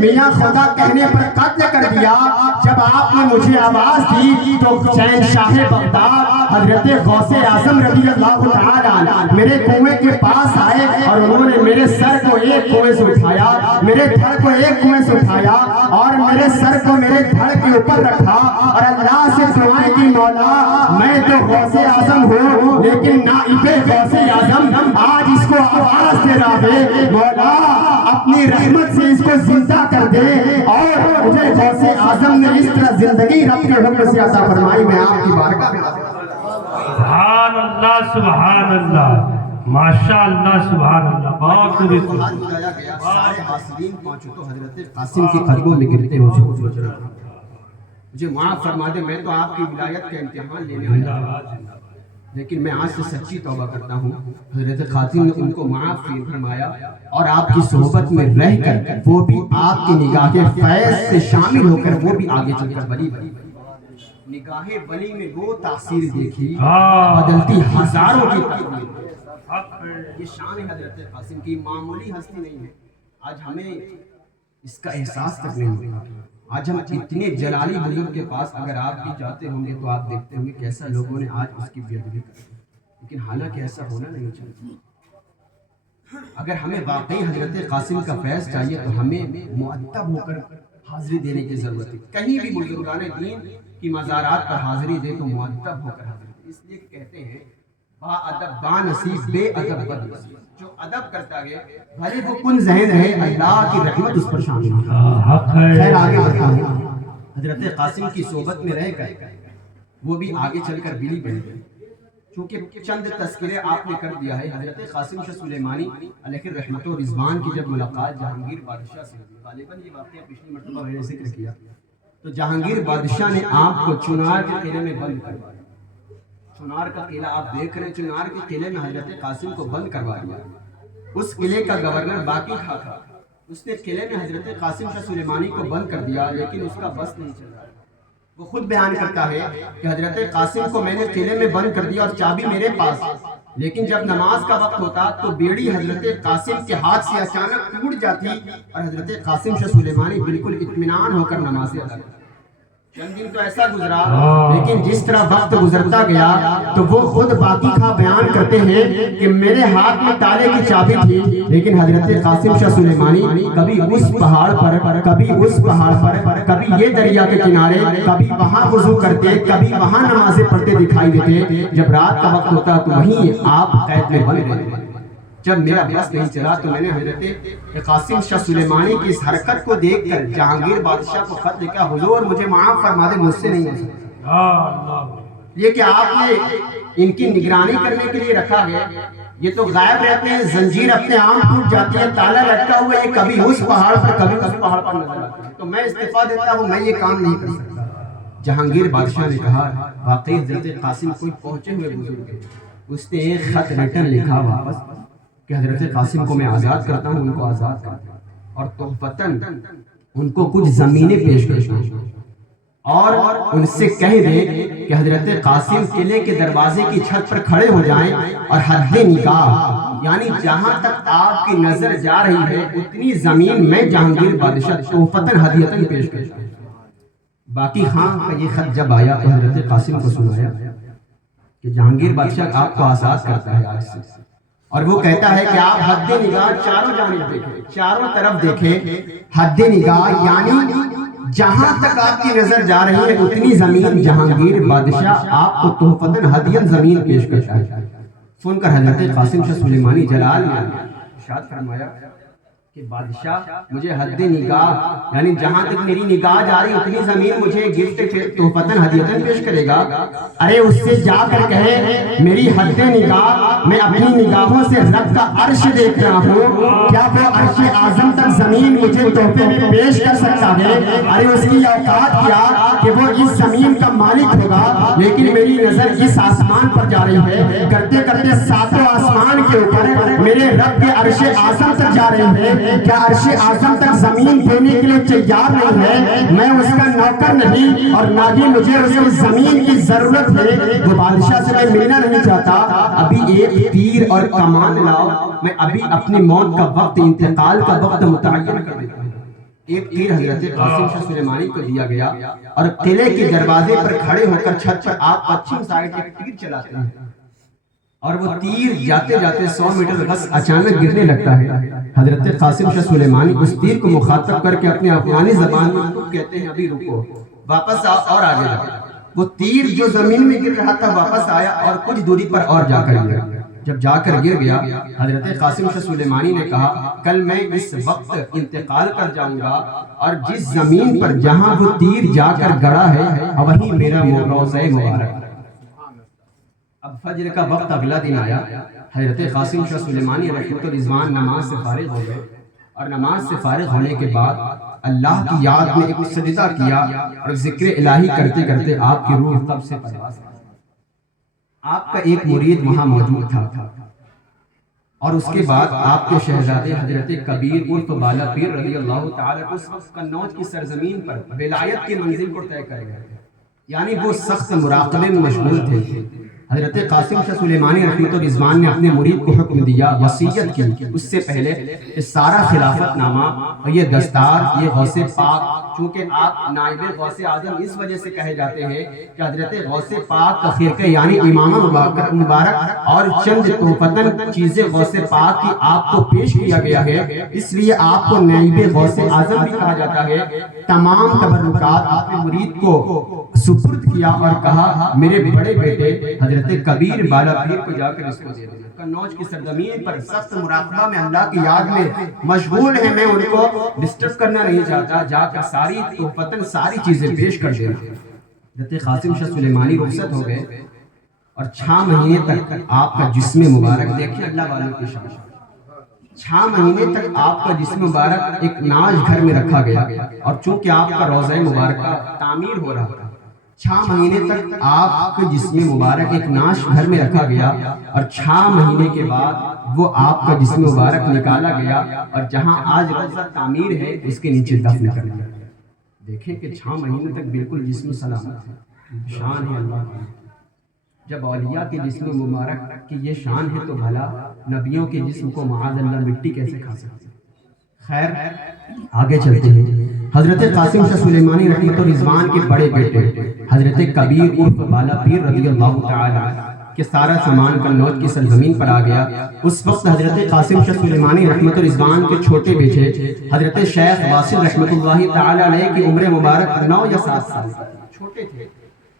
میاں خدا کہنے پر قتل کر دیا، جب آپ نے مجھے آواز دی تو شہنشاہ بغداد حضرت غوث اعظم رضی اللہ تعالی عنہ میرے کنویں کے پاس آئے اور انہوں نے میرے سر کو ایک کنویں سے اٹھایا، میرے دھڑ کو ایک کنویں سے اٹھایا اور میرے سر کو میرے دھڑ کے اوپر رکھا اور اللہ سے دعائیں کی، مولا میں تو غوث اعظم ہوں لیکن نائب غوث اعظم پہ مولا اپنی رحمت سے اس کو زندہ کر دے اور مجھے غوث اعظم نے اس طرح زندگی رب کے حکم سے عطا فرمائی. میں آپ کی بارگاہ میں سبحان اللہ سبحان اللہ ماشاء اللہ سبحان اللہ. بہت خوبی ہاتھ ملایا گیا, سارے حاضرین پہنچے تو حضرت قاسم کے قدموں میں گرتے ہوئے مجھے معاف فرما دے, میں تو آپ کی ولایت کا امتحان لینے آیا, لیکن میں آج سے سچی توبہ کرتا ہوں. حضرت قاسم نے ان کو معاف فرمایا اور آپ کی صحبت میں رہ کر وہ بھی آپ کی نگاہ فیض سے شامل ہو کر وہ بھی آگے چل کر ولی بنی. نگاہ ولی میں وہ تاثیر دیکھی بدلتی ہزاروں کی تقدیر. یہ شان حضرت قاسم کی معمولی ہستی نہیں ہے. آج ہمیں اس کا احساس تک نہیں ہوگا. آج ہم اتنے جلالی بزرگ کے پاس اگر آپ بھی جاتے ہوں گے تو آپ دیکھتے ہوں گے کیسا لوگوں نے آج اس کی بے ادبی کی, لیکن حالانکہ ایسا ہونا نہیں چاہیے. اگر ہمیں واقعی حضرت قاسم کا فیض چاہیے تو ہمیں مؤدب ہو کر حاضری دینے کی ضرورت ہے. کہیں بھی بزرگان دین کی مزارات پر حاضری دے تو مؤدب ہو کر حاضری دے. اس لیے کہتے ہیں با ادب با نصیب بے ادب بد نصیب. جو ادب کرتا گیا بھلے وہ کن ذہن رہے, اللہ کی رحمت اس پر شامل ہے. خیر آگے بڑھتا ہوں. حضرت قاسم کی صحبت میں رہ کر وہ بھی آگے چل کر بلی بن گئے. چونکہ چند تذکرے آپ نے کر دیا ہے. حضرت قاسم شاہ سلیمانی علیہ الرحمت و رضوان کی جب ملاقات جہانگیر بادشاہ سے ہوئی, غالباً یہ واقعہ پچھلی مرتبہ میں نے ذکر کیا, تو جہانگیر بادشاہ نے آپ کو چنار کے قلعے میں بند کروایا. چنار کا قلعہ آپ دیکھ رہے ہیں, چنار کے قلعے میں حضرت قاسم کو بند کروا دیا. اس قلعے کا گورنر باقی خاں تھا, اس نے قلعے میں حضرت قاسم شاہ سلیمانی کو بند کر دیا, لیکن اس کا بس نہیں چل رہا. وہ خود بیان کرتا ہے کہ حضرت قاسم کو میں نے قلعے میں بند کر دیا اور چابی میرے پاس, لیکن جب نماز کا وقت ہوتا تو بیڑی حضرت قاسم کے ہاتھ سے اچانک ٹوٹ جاتی اور حضرت قاسم شاہ سلیمانی بالکل اطمینان ہو کر نماز ادا کرتے. چند دن تو ایسا گزرا, لیکن جس طرح وقت گزرتا گیا تو وہ خود باقی خواہ بیان کرتے ہیں کہ میرے ہاتھ میں تالے کی چابی تھی, لیکن حضرت قاسم شاہ سلیمانی کبھی اس پہاڑ پر, کبھی اس پہاڑ پر, کبھی یہ دریا کے کنارے, کبھی وہاں وضو کرتے, کبھی وہاں نمازیں پڑھتے دکھائی دیتے. جب رات کا وقت ہوتا تو وہیں آپ قید میں بند رہتے. جب میرا بس نہیں چلا تو میں نے حضرت قاسم شاہ سلیمانی کی اس حرکت کو دیکھ کر جہانگیر بادشاہ کو خط لکھا, حضور مجھے معاف فرما دے, مجھ سے نہیں ہو سکتا. یہ کہ آپ نے ان کی نگرانی کرنے کے لیے رکھا ہے, یہ تو غائب رہتے ہیں, زنجیر اپنے عام ٹوٹ جاتی ہے, تالا لٹکا ہوا ہے, کبھی اس پہاڑ پر کبھی اس پہاڑ پر نظر آتے ہیں, تو میں استعفیٰ دیتا ہوں, میں یہ کام نہیں کر سکتا. جہانگیر بادشاہ نے کہا واقعی حضرت قاسم کوئی پہنچے ہوئے بزرگ ہے. اس نے ایک خط ریٹن لکھا واپس کہ حضرت قاسم کو میں آزاد کرتا ہوں, ان کو آزاد کرتا ہوں, اور تحفتاً ان کو کچھ زمینیں پیش کرتا ہوں, اور ان سے کہہ دیں کہ حضرت قاسم قلعے کے دروازے کی چھت پر کھڑے ہو جائیں اور حد نکاح یعنی جہاں تک آپ کی نظر جا رہی ہے اتنی زمین میں جہانگیر بادشاہ تحفتاً ہدیتاً پیش کرتا ہوں. باقی خاں کا یہ خط جب آیا تو حضرت قاسم کو سنایا کہ جہانگیر بادشاہ آپ کو آزاد کرتا ہے آج سے, اور وہ کہتا ہے کہ آپ حد نگاہ چاروں جانب دیکھیں, چاروں طرف دیکھیں. حد نگاہ یعنی جہاں تک آپ کی نظر جا رہی ہے اتنی زمین جہانگیر بادشاہ آپ کو تحفتاً ہدیاً زمین پیش کرتا ہے. سن کر حضرت قاسم شاہ سلیمانی جلال میں ارشاد فرمایا کہ بادشاہ مجھے حد نگاہ یعنی جہاں تک میری نگاہ جا رہی اتنی زمین مجھے گفٹ تحفتاً ہدیتاً پیش کرے گا. ارے اس سے جا کر کہے میری حد نگاہ میں اپنی نگاہوں سے رب کا عرش دیکھ رہا ہوں, کیا وہ عرش اعظم تک زمین مجھے تحفے میں پیش کر سکتا ہے؟ ارے اس کی اوقات کیا کہ وہ اس زمین کا مالک ہوگا, لیکن میری نظر اس آسمان پر جا رہی ہے, کرتے کرتے ساتوں آسمان کے اوپر میرے رب کے عرش اعظم تک جا رہی ہے. کیا عرش اعظم تک زمین دینے کے لیے تیار نہیں ہے؟ میں اس کا نوکر نہیں اور نہ ہی مجھے اس کی زمین کی ضرورت ہے. وہ بادشاہ سے میں ملنا نہیں چاہتا, ابھی ایک تیر اور کمان لاؤ, میں ابھی اپنی موت کا وقت, انتقال کا وقت متعین کر دیتا ہوں. ایک تیر حضرت قاسم شاہ سلیمانی کو دیا گیا اور قلعے کے دروازے پر کھڑے ہو کر چھت پر آپ پچھم سائیڈ ایک تیر چلاتے ہیں, اور وہ تیر جاتے جاتے 100 میٹر بس اچانک گرنے لگتا ہے. حضرت قاسم شاہ سلیمانی اس تیر کو مخاطب کر کے اپنے افغانی زبان میں کہتے ہیں ابھی رکو, واپس آؤ اور آگے جاؤ. وہ تیر جو زمین میں گر رہا تھا واپس آیا اور کچھ دوری پر اور جا کر گرا. جب جا کر گر گیا حضرت قاسم شاہ سلیمانی نے کہا کل میں اس وقت انتقال کر جاؤں گا اور جس زمین پر جہاں وہ تیر جا کر گڑا ہے وہی میرا روضہ مبارک۔ اب فجر کا وقت اگلا دن آیا، حضرت قاسم شاہ سلیمانی رحمۃ الرضوان نماز سے فارغ ہو گئے، اور نماز سے فارغ ہونے کے بعد اللہ کی یاد میں ایک سجدہ کیا اور ذکر الہی کرتے کرتے آپ کی روح قبر سے پرواز کی۔ آپ کا ایک مرید وہاں موجود تھا، اور اس کے بعد آپ کے شہزادے حضرت کبیر عرف بالا پیر رضی اللہ تعالیٰ اس وقت قنوج کی سرزمین پر ولایت کی منزل کو طے کر گئے، یعنی وہ سخت مراقبے میں مشغول تھے۔ حضرت قاسم شاہ سلیمانی رحمۃ الرضوان نے اپنے مرید کو حکم دیا، وصیت کی اس سے پہلے کہ سارا خلافت نامہ اور یہ دستار، یہ غوث پاک، چونکہ آپ نائب غوث اعظم اس وجہ سے کہے جاتے ہیں کہ حضرت غوث پاک کا خرقہ یعنی امامہ مبارک اور چند تحفتاً چیزیں غوث پاک کی آپ کو پیش کیا گیا ہے، اس لیے آپ کو نائب غوث اعظم بھی کہا جاتا ہے۔ تمام تبرکات اپنے مرید کو سپرد کیا اور کہا میرے بڑے بیٹے حضرت کبیر بالا پیر کو جا کر اس کو دے دیں۔ قنوج کی سرزمین پر سخت مراقبہ میں اللہ کی یاد میں مشغول ہیں، میں ان کو ڈسٹرب کرنا نہیں چاہتا، جا کر ساری تحفتاً ساری چیزیں پیش کر دینا۔ حضرت قاسم شاہ سلیمانی رخصت ہو گئے، اور 6 مہینے تک آپ کا جسم مبارک، دیکھیں اللہ والوں کی شان، 6 مہینے تک آپ کا جسم مبارک ایک ناز گھر میں رکھا گیا، اور چونکہ آپ کا روضہ مبارکہ تعمیر ہو رہا تھا، 6 مہینے تک آپ کے جسم مبارک ایک ناش گھر میں رکھا گیا، اور 6 مہینے کے بعد وہ آپ کا جسم مبارک نکالا گیا اور جہاں آج روضہ تعمیر ہے اس کے نیچے دفن کر دیا۔ دیکھیں کہ 6 مہینے تک بالکل جسم سلامت ہے، شان ہے اللہ کی۔ جب اولیاء کے جسم مبارک کی یہ شان ہے تو بھلا نبیوں کے جسم کو معاذ اللہ مٹی کیسے کھا سکتے ہیں؟ خیر آگے چلتے ہیں۔ حضرت قاسم شاہ سلیمانی رحمۃ الرضوان کے بڑے بیٹے حضرت کبیر عرف بالا پیر رضی اللہ تعالی کہ سارا سامان قنوج کی سرزمین پر آ گیا۔ اس وقت حضرت قاسم شاہ سلیمانی رحمۃ الرضوان کے چھوٹے بیٹے حضرت شیخ واصل رحمۃ اللہ تعالی علیہ کی عمر مبارک 9 یا 7 سال چھوٹے تھے۔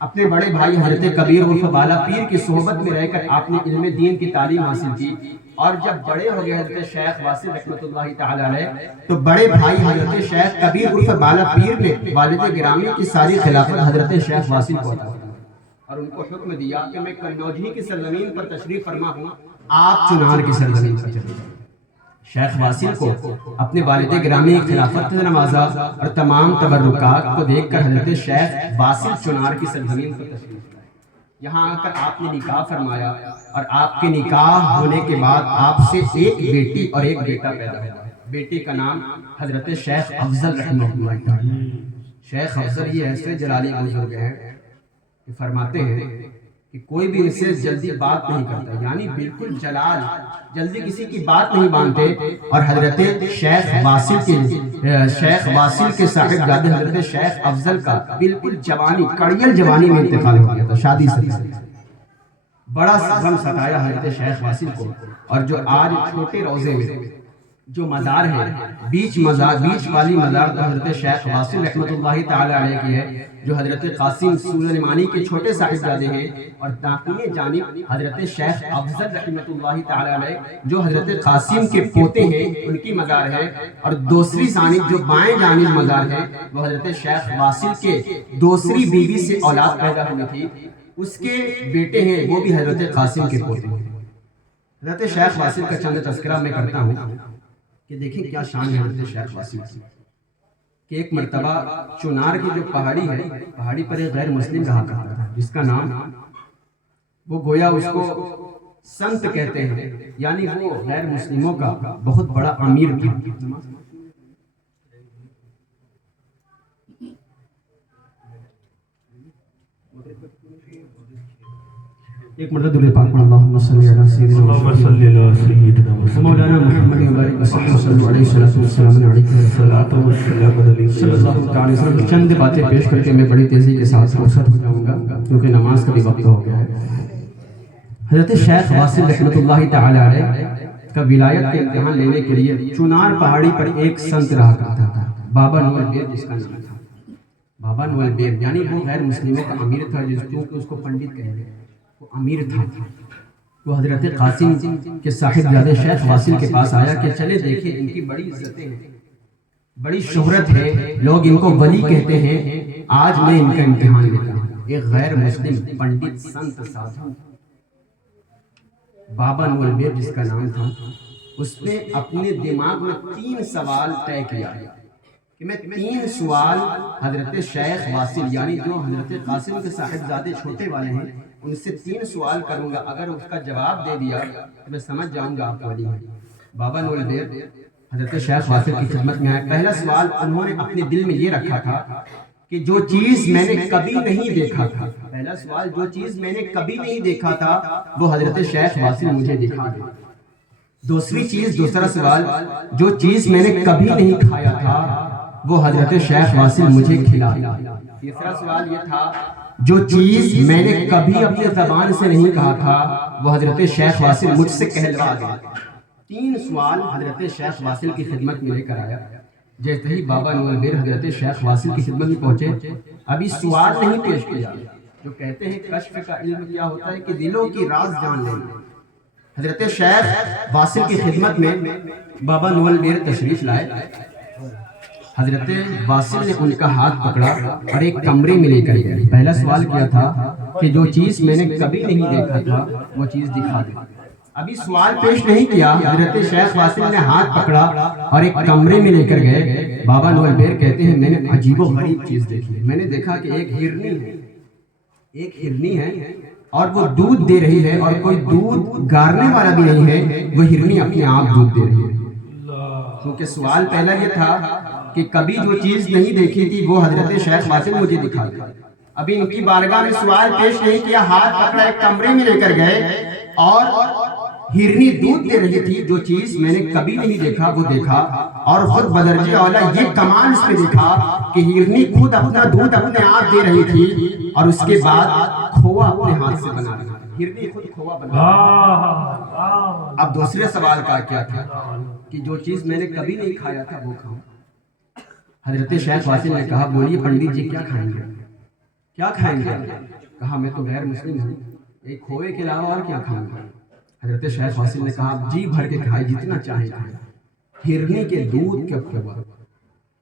اپنے بڑے بھائی حضرت کبیر عرف بالا پیر کی صحبت میں رہ کر آپ نے علم دین کی تعلیم حاصل کی، اور جب بڑے ہو گئے حضرت شیخ واصل رحمۃ اللہ تعالی علیہ تو بڑے بھائی حضرت شیخ کبیر عرف بالا پیر نے والد گرامی کی ساری خلافت حضرت شیخ واصل کو عطا کی، اور ان کو حکم دیا کہ میں قنوج ہی کی سرزمین پر تشریف فرما ہوں، آپ چنار کی سرزمین پر چلے جائیں۔ شیخ واصل کو اپنے والد گرامی کی خلافت سے نوازا، اور تمام تبرکات کو دیکھ کر حضرت شیخ واصل چنار کی سرزمین پر تشریف لائے۔ یہاں آ کر آپ نے نکاح فرمایا، اور آپ کے نکاح ہونے کے بعد آپ سے ایک بیٹی اور ایک بیٹا پیدا ہوا۔ بیٹی کا نام حضرت شیخ افضل رحمہ اللہ تعالی۔ شیخ افضل یہ ایسے جلالی بزرگ ہیں کہ فرماتے ہیں کہ کوئی بھی ان سے جلدی بات نہیں کرتا، یعنی بالکل جلال، جلدی کسی کی بات نہیں مانتے۔ اور حضرت شیخ واصل کے صاحب جادے حضرت شیخ افضل کا بالکل جوانی، کڑیل جوانی میں انتقال ہو گیا تھا شادی سے۔ بڑا غم ستایا حضرت شیخ واصل کو، اور جو آج چھوٹے روضے میں جو مزار ہے، بیچ والی مزار تو حضرت شیخ واصل رحمۃ اللہ تعالی علیہ کی ہے، جو حضرت قاسم سلیمانی کے چھوٹے صاحبزادے ہیں، اور داخلی جانب حضرت شیخ افضل رحمۃ اللہ تعالی علیہ جو حضرت قاسم کے پوتے ہیں ان کی مزار ہے، اور دوسری جانب جو بائیں جانب مزار ہے وہ حضرت شیخ واصل کے دوسری بیوی سے اولاد پیدا ہوئی تھی، اس کے بیٹے ہیں، وہ بھی حضرت قاسم کے پوتے ہیں۔ حضرت شیخ واصل کا چند تذکرہ میں کرتا ہوں کہ دیکھیں کیا شان ہے حضرت شیخ واصل کی، کہ ایک مرتبہ چنار کی جو پہاڑی ہے، پہاڑی پر ایک غیر مسلم رہا کرتا تھا جس کا نام، وہ گویا اس کو سنت کہتے ہیں، یعنی وہ غیر مسلموں کا بہت بڑا امیر تھا۔ ایک مرتبہ درود پاک پڑھ اللہم صلی علی سیدنا مولانا محمد وبارک وسلم صلی اللہ علیہ وسلم۔ چند باتیں پیش کر کے میں بڑی تیزی کے ساتھ رخصت ہو جاؤں گا کیونکہ نماز کا بھی وقت ہو گیا ہے۔ حضرت شیخ واصل رحمۃ اللہ تعالی علیہ کا ولایت کے امتحان لینے کے لیے چنار پہاڑی پر ایک سنت رہا کرتا تھا، بابا نول بیر جس کا نام تھا۔ بابا نول بیر یعنی وہ غیر مسلموں کا امیر تھا، جس کو اس کو پنڈت کہہ گئے، وہ امیر تھا۔ وہ حضرت قاسم کے صاحبزادے شیخ واصل کے پاس آیا کہ چلے دیکھیں ان کی بڑی عزتیں ہیں، بڑی شہرت ہے، لوگ ان کو ولی کہتے ہیں، آج میں ان کا امتحان لیتا ہوں۔ ایک غیر مسلم پنڈت سنت سادھو بابا نولبیر جس کا نام تھا، اس نے اپنے دماغ میں 3 سوال طے کیا کہ میں 3 سوال حضرت شیخ واصل یعنی جو حضرت قاسم کے صاحبزادے چھوٹے والے ہیں ان سے 3 سوال کروں گا، اگر اس کا جواب دے دیا تو میں سمجھ جاؤں گا آپ ولی ہیں۔ بابا نولبیر حضرت شیخ واصل کی خدمت میں آئے۔ پہلا سوال انہوں نے اپنے دل میں یہ رکھا تھا کہ جو چیز میں نے کبھی نہیں دیکھا تھا، پہلا سوال جو چیز میں نے کبھی نہیں دیکھا تھا وہ حضرت شیخ واصل مجھے دکھا دے۔ دوسرا سوال جو چیز میں نے کبھی نہیں کھایا تھا وہ حضرت شیخ واصل مجھے کھلا دے۔ تیسرا سوال یہ تھا جو چیز میں نے کبھی اپنی زبان سے نہیں کہا تھا وہ حضرت شیخ واصل مجھ سے کہلوا دے۔ 3 سوال حضرت شیخ واصل کی خدمت میں لے کر آیا۔ جیسے ہی بابا نولبیر حضرت شیخ واصل کی خدمت میں پہنچے، ابھی سوال نہیں پیش کیا، جو کہتے ہیں کشف کا علم کیا ہوتا ہے کہ دلوں کی راز جان لینا۔ حضرت شیخ واصل کی خدمت میں بابا نولبیر تشریف لائے۔ حضرت واصل نے ان کا ہاتھ پکڑا اور ایک کمرے میں لے کر گئے۔ پہلا سوال کیا تھا کہ جو چیز میں نے کبھی نہیں دیکھا تھا وہ چیز دکھا دے۔ ابھی سوال پیش نہیں کیا، حضرت شیخ واصل نے ہاتھ پکڑا اور ایک کمرے میں لے کر گئے۔ بابا نولبیر کہتے ہیں میں نے عجیب و غریب چیز دیکھی۔ میں نے دیکھا کہ ایک ہرنی ہے اور وہ دودھ دے رہی ہے، اور کوئی دودھ گارنے والا بھی نہیں ہے، وہ ہرنی اپنے آپ دودھ دے رہی ہے۔ کیونکہ سوال پہلا یہ تھا کہ کبھی جو چیز نہیں دیکھی تھی وہ حضرت شیخ واصل مجھے دکھا دے۔ ابھی ان کی بارگاہ میں سوال پیش نہیں کیا، ہاتھ پکڑا، ایک کمرے میں لے کر گئے اور ہرنی دودھ دے رہی تھی۔ جو چیز میں نے کبھی نہیں دیکھا وہ دیکھا، اور خود بدرجہ اولا یہ کمال اس میں دیکھا کہ ہرنی خود اپنا دودھ اپنے آپ دے رہی تھی، اور اس کے بعد کھووا اپنے ہاتھ سے بنا رہی تھی۔ ہرنی خود کھووا بنا رہی تھی۔ اب دوسرے سوال کا کیا تھا کہ جو چیز میں نے کبھی نہیں کھایا تھا وہ کھاؤں۔ حضرت شیخ واصل نے کہا بولیے پنڈت جی کیا کھائیں گے؟ کیا کھائیں گے؟ کہا میں تو غیر مسلم ہوں، ایک کھوے کے علاوہ اور کیا کھاؤں گا؟ حضرت شیخ واصل نے کہا جی بھر کے کھائے، جتنا چاہیں کھائیں۔ ہرنی کے دودھ کے کھووا۔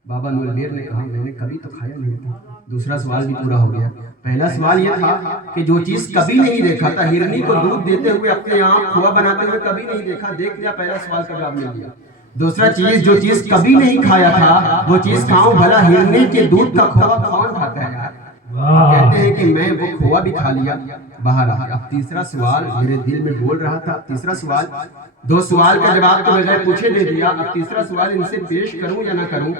بابا نولبیر نے کہا میں نے کبھی تو کھایا نہیں تھا۔ دوسرا سوال بھی پورا ہو گیا۔ پہلا سوال یہ تھا کہ جو چیز کبھی نہیں دیکھا تھا، ہرنی کو دودھ دیتے ہوئے اپنے آپ کھووا بناتے ہوئے کبھی نہیں دیکھا، دیکھ لیا، پہلا سوال کا جواب مل گیا۔ دوسرا چیز جو چیز کبھی نہیں کھایا تھا وہ چیز کھاؤں بھلا، ہرنی کے دودھ کا کھووا کون کھاتا ہے یار؟ کہتے ہیں کہ میں وہ کھووا بھی کھا لیا، باہر آ گیا۔ اب تیسرا سوال میرے دل میں بول رہا تھا، تیسرا سوال 2 سوال کا جواب تو بغیر پوچھے دے دیا، اب تیسرا سوال ان سے پیش کروں یا نہ کروں؟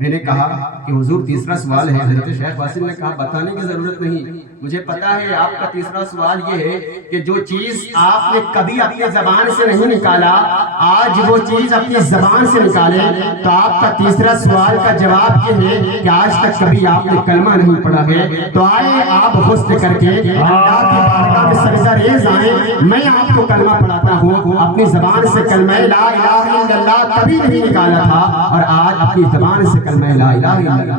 میں نے کہا کہ حضور تیسرا سوال ہے۔ حضرت شیخ واصل نے کہا بتانے کی ضرورت نہیں، مجھے پتا ہے آپ کا تیسرا سوال یہ ہے کہ جو چیز آپ نے کبھی اپنی زبان سے نہیں نکالا، آج وہ چیز اپنی زبان سے نکالے۔ تو آپ کا تیسرا سوال کا جواب یہ ہے کہ آج تک کبھی آپ نے کلمہ نہیں پڑھا ہے، تو آئے آپ غسل کر کے اللہ کی بارگاہ میں سجدہ ریز آئیں، میں آپ کو کلمہ پڑھاتا ہوں۔ اپنی زبان سے کلمہ لا الہ الا اللہ کبھی نہیں نکالا تھا، اور آج اپنی زبان سے کلمہ لا الہ الا اللہ۔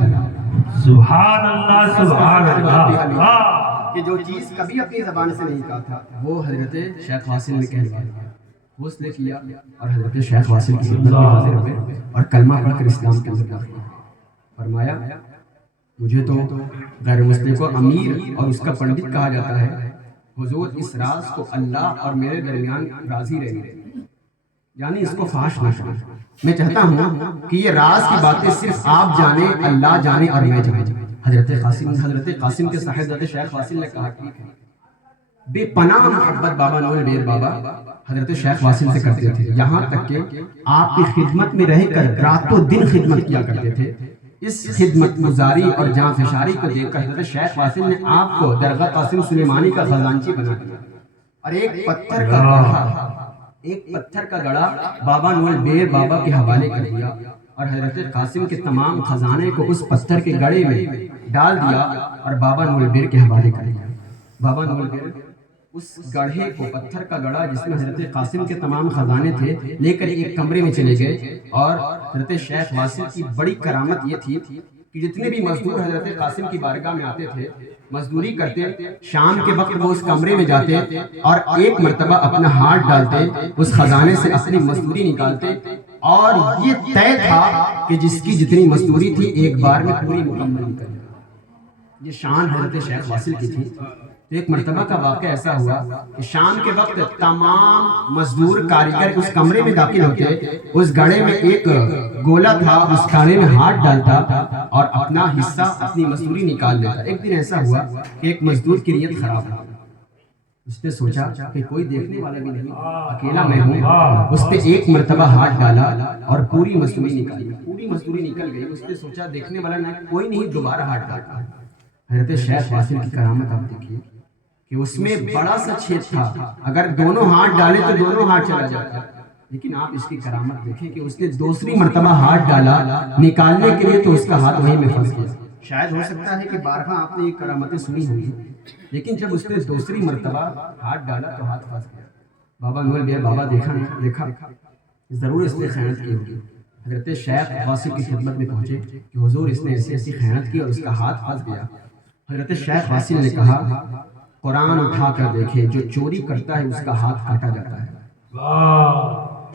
سبحان اللہ سبحان اللہ۔ کہ جو چیز کبھی اپنی زبان سے نہیں کہا تھا وہ حضرت شیخ واصل نے کہہ دیا، غسل کیا اور حضرت شیخ واصل کی خدمت میں حاضر ہوئے اور کلمہ پڑھ کر اسلام کے اندر داخل ہوئے۔ فرمایا مجھے تو غیر مسلم کو امیر اور اس کا پنڈت کہا جاتا ہے، حضور اس راز کو اللہ اور میرے درمیان راضی رہنے، یعنی اس کو فحش نہ کریں۔ میں چاہتا ہوں کہ یہ راز کی باتیں صرف آپ جانیں، اللہ جانے اور میں جانیں۔ حضرت قاسم کے صاحبزادے شیخ واصل نے کہا ٹھیک ہے۔ بے پناہ محبت بابا نولبیر بابا حضرت شیخ واصل سے کرتے تھے، یہاں تک کہ آپ کی خدمت میں رہ کر راتوں دن خدمت کیا کرتے تھے۔ اس خدمت گزاری اور جاں فشاری کو دیکھ کر حضرت شیخ واصل نے آپ کو درگاہ قاسم سلیمانی کا خزانچی بنا دیا، اور ایک پتھر کا گڑھا بابا نولبیر بابا کے حوالے کر دیا، اور حضرت قاسم کے تمام خزانے کو اس پتھر کے گڑھے میں ڈال دیا اور بابا نولبیر کے حوالے کر دیا۔ بابا نولبیر اس گڑھے کو، پتھر کا گڑھا جس میں حضرت قاسم کے تمام خزانے تھے، لے کر ایک کمرے میں چلے گئے، اور حضرت شیخ واصل کی بڑی کرامت یہ تھی کہ جتنے بھی مزدور حضرت قاسم کی بارگاہ میں آتے تھے مزدوری کرتے، شام کے وقت وہ اس کمرے میں جاتے اور ایک مرتبہ اپنا ہاتھ ڈالتے، اس خزانے سے اپنی مزدوری نکالتے، اور یہ طے تھا کہ جس کی جتنی مزدوری تھی ایک بار میں پوری مکمل کریں۔ یہ شان حضرت شیخ واصل کی تھی۔ تو ایک مرتبہ کا واقعہ ایسا ہوا کہ شام کے وقت تمام مزدور کاریگر اس کمرے میں داخل ہوتے، اس گڑھے میں ایک گولا تھا، اس گڑھے میں ہاتھ ڈالتا اور اپنا حصہ اپنی مزدوری نکال لیتا۔ ایک دن ایسا ہوا کہ ایک مزدور کی نیت خراب تھا، اس نے سوچا کہ کوئی دیکھنے والا بھی نہیں، اکیلا میں ہوں۔ اس نے ایک مرتبہ ہاتھ ڈالا اور پوری مزدوری نکالی، پوری مزدوری نکل گئی۔ اس نے سوچا دیکھنے والا نہیں، کوئی نہیں، دوبارہ ہاتھ ڈالتا۔ حضرت شیخ واصل کی کرامت آپ دیکھیے کہ اس میں بڑا سا چھید تھا، اگر دونوں ہاتھ ڈالے تو دونوں ہاتھ چلا جاتا، لیکن آپ اس کی کرامت دیکھیں کہ اس نے دوسری مرتبہ ہاتھ ڈالا نکالنے کے لیے تو اس کا ہاتھ وہیں میں پھنس گیا۔ شاید ہو سکتا ہے کہ بارہا آپ نے یہ کرامتیں سنی ہوگی، لیکن جب اس نے دوسری مرتبہ ہاتھ ڈالا تو ہاتھ پھنس گیا۔ بابا نور بیر بابا دیکھا ضرور اس نے خیانت کی ہوگی۔ حضرت شیخ واصل کی خدمت میں پہنچے کہ حضور اس نے ایسی خیانت کی اور اس کا ہاتھ پھنس گیا۔ حضرت شیخ واصل نے کہا قرآن اٹھا کر دیکھے، جو چوری کرتا ہے اس کا ہاتھ کاٹا جاتا ہے،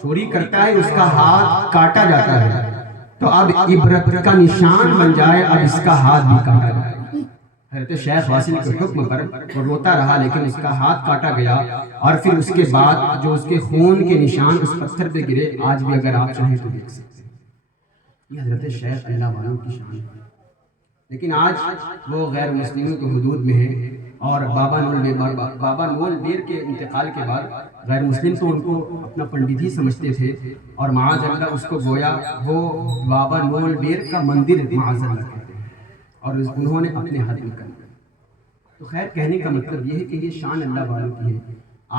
چوری کرتا ہے اس کا ہاتھ کاٹا جاتا ہے، تو اب عبرت کا نشان بن جائے، اب اس کا ہاتھ بھی کاٹا جائے۔ حضرت شیخ واصل کے حکم پر وہ روتا رہا، لیکن اس کا ہاتھ کاٹا گیا، اور پھر اس کے بعد جو اس کے خون کے نشان اس پتھر پہ گرے، آج بھی اگر آپ چاہیں تو دیکھ سکتے ہیں۔ یہ حضرت شیخ اللہ والوں کی شان ہے، لیکن آج وہ غیر مسلموں کے حدود میں ہے، اور بابا نول بیر کے انتقال کے بعد غیر مسلم تو ان کو اپنا پنڈت ہی سمجھتے تھے، اور معاذ اللہ اس کو گویا وہ بابا نول بیر کا مندر معاذ اللہ کہتے ہیں، اور انہوں نے اپنے حد میں کر دیا۔ تو خیر کہنے کا مطلب یہ ہے کہ یہ شان اللہ والوں کی ہے۔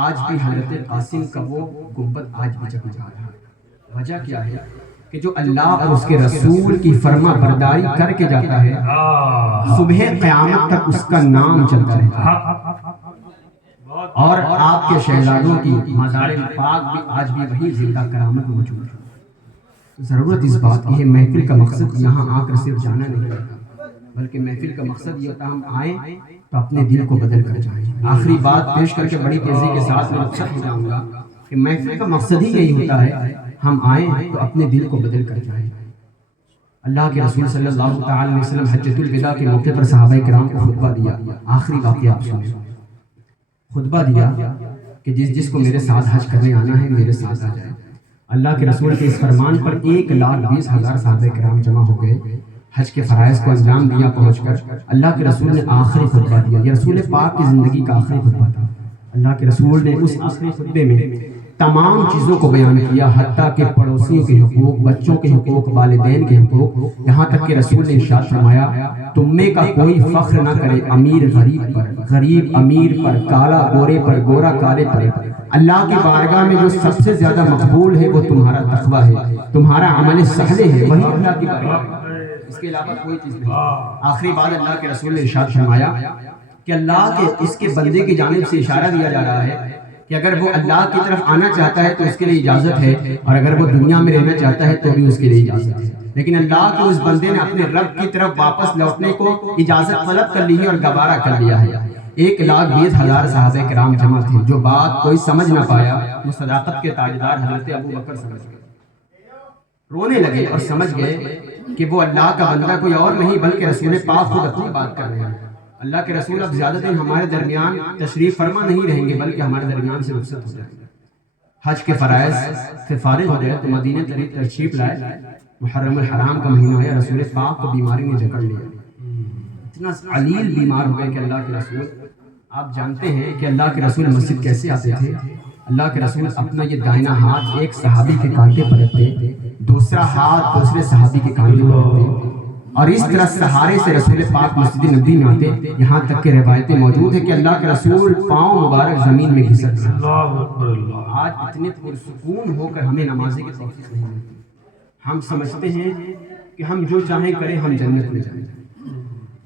آج بھی حضرت قاسم کا وہ گنبد آج بھی جگمگا رہا ہے۔ وجہ کیا ہے کہ جو اللہ اور اس کے رسول کی فرما برداری کر کے جاتا ہے، صبح قیامت تک اس کا نام چلتا رہتا ہے، اور آپ کے شہزادوں کی مزار پاک بھی آج بھی وہی زندہ کرامت موجود ہے۔ ضرورت اس بات کی ہے، محفل کا مقصد یہاں آ کر صرف جانا نہیں ہوتا، بلکہ محفل کا مقصد یہ ہوتا ہے ہم آئیں تو اپنے دل کو بدل کر جائیں۔ آخری بات پیش کر کے بڑی تیزی کے ساتھ میں رخصت ہو جاؤں گا کہ محفل کا مقصد ہی یہی ہوتا ہے ہم آئیں تو اپنے دل کو بدل کر جائیں۔ اللہ کے رسول صلی اللہ تعالی علیہ وسلم حجۃ الوداع کے موقع پر صحابہ کرام کو خطبہ دیا، آخری واقعہ آپ سنیں۔ خطبہ دیا کہ جس کو میرے ساتھ حج کرنے آنا ہے میرے ساتھ آ جائے۔ اللہ کے رسول کے اس فرمان پر 1,20,000 صحابہ کرام جمع ہو گئے، حج کے فرائض کو انجام دیا پہنچ کر۔ اللہ کے رسول نے آخری خطبہ دیا، یہ رسول پاک کی زندگی کا آخری خطبہ تھا۔ اللہ کے رسول نے اس آخری خطبے میں تمام چیزوں کو بیان کیا، حتیٰ کہ پڑوسیوں کے حقوق، بچوں کے حقوق، والدین کے حقوق، یہاں تک کہ رسول نے ارشاد فرمایا تم میں کا کوئی فخر نہ کرے امیر غریب پر، غریب امیر پر، کالا گورے پر، گورا کالے پر۔ اللہ کی بارگاہ میں جو سب سے زیادہ مقبول ہے وہ تمہارا تقویٰ ہے، تمہارا عمل صالح ہے، وہی اللہ کی بارگاہ ہے، اس کے علاوہ کوئی چیز نہیں۔ آخری بات اللہ کے رسول نے ارشاد فرمایا کہ اللہ کے اس کے بندے کی جانب سے اشارہ دیا جا رہا ہے کہ اگر وہ اللہ کی طرف آنا چاہتا ہے تو اس کے لیے اجازت ہے، اور اگر وہ دنیا میں رہنا چاہتا ہے تو بھی اس کے لیے اجازت ہے، لیکن اللہ کے اس بندے نے اپنے رب کی طرف واپس لوٹنے کو اجازت طلب کر لی ہے اور گوارا کر لیا ہے۔ 1,20,000 صحابہ کرام جمع تھے، جو بات کوئی سمجھ نہ پایا وہ صداقت کے تاجدار حضرت ابو بکر سمجھ گئے، رونے لگے اور سمجھ گئے کہ وہ اللہ کا بندہ کوئی اور نہیں بلکہ رسول پاک خود اپنی بات کر رہے ہیں۔ اللہ کے رسول اب زیادہ دن ہمارے درمیان تشریف فرما نہیں رہیں گے بلکہ ہمارے درمیان سے رخصت ہو جائیں گے۔ حج کے فرائض سے فارغ ہو گئے تو مدینہ تشریف لائے، محرم الحرام کا مہینہ آیا، رسول پاک کو بیماری نے جکڑ لیا، اتنا علیل بیمار ہو گئے کہ اللہ کے رسول، آپ جانتے ہیں کہ اللہ کے رسول مسجد کیسے آتے تھے؟ اللہ کے رسول اپنا یہ دائنا ہاتھ ایک صحابی کے کانٹے پر رکھتے، دوسرا ہاتھ دوسرے صحابی کے کانٹے پر رکھتے، اور اس طرح سہارے سے رسول پاک مسجد نبوی میں آتے، یہاں تک کہ روایتیں موجود ہیں کہ اللہ کے رسول پاؤں مبارک زمین میں گھسٹ گئے۔ آج اتنے پرسکون ہو کر ہمیں نمازیں کی توفیق نہیں ملتی، ہم سمجھتے ہیں کہ ہم جو چاہیں کریں ہم جنت میں جائیں،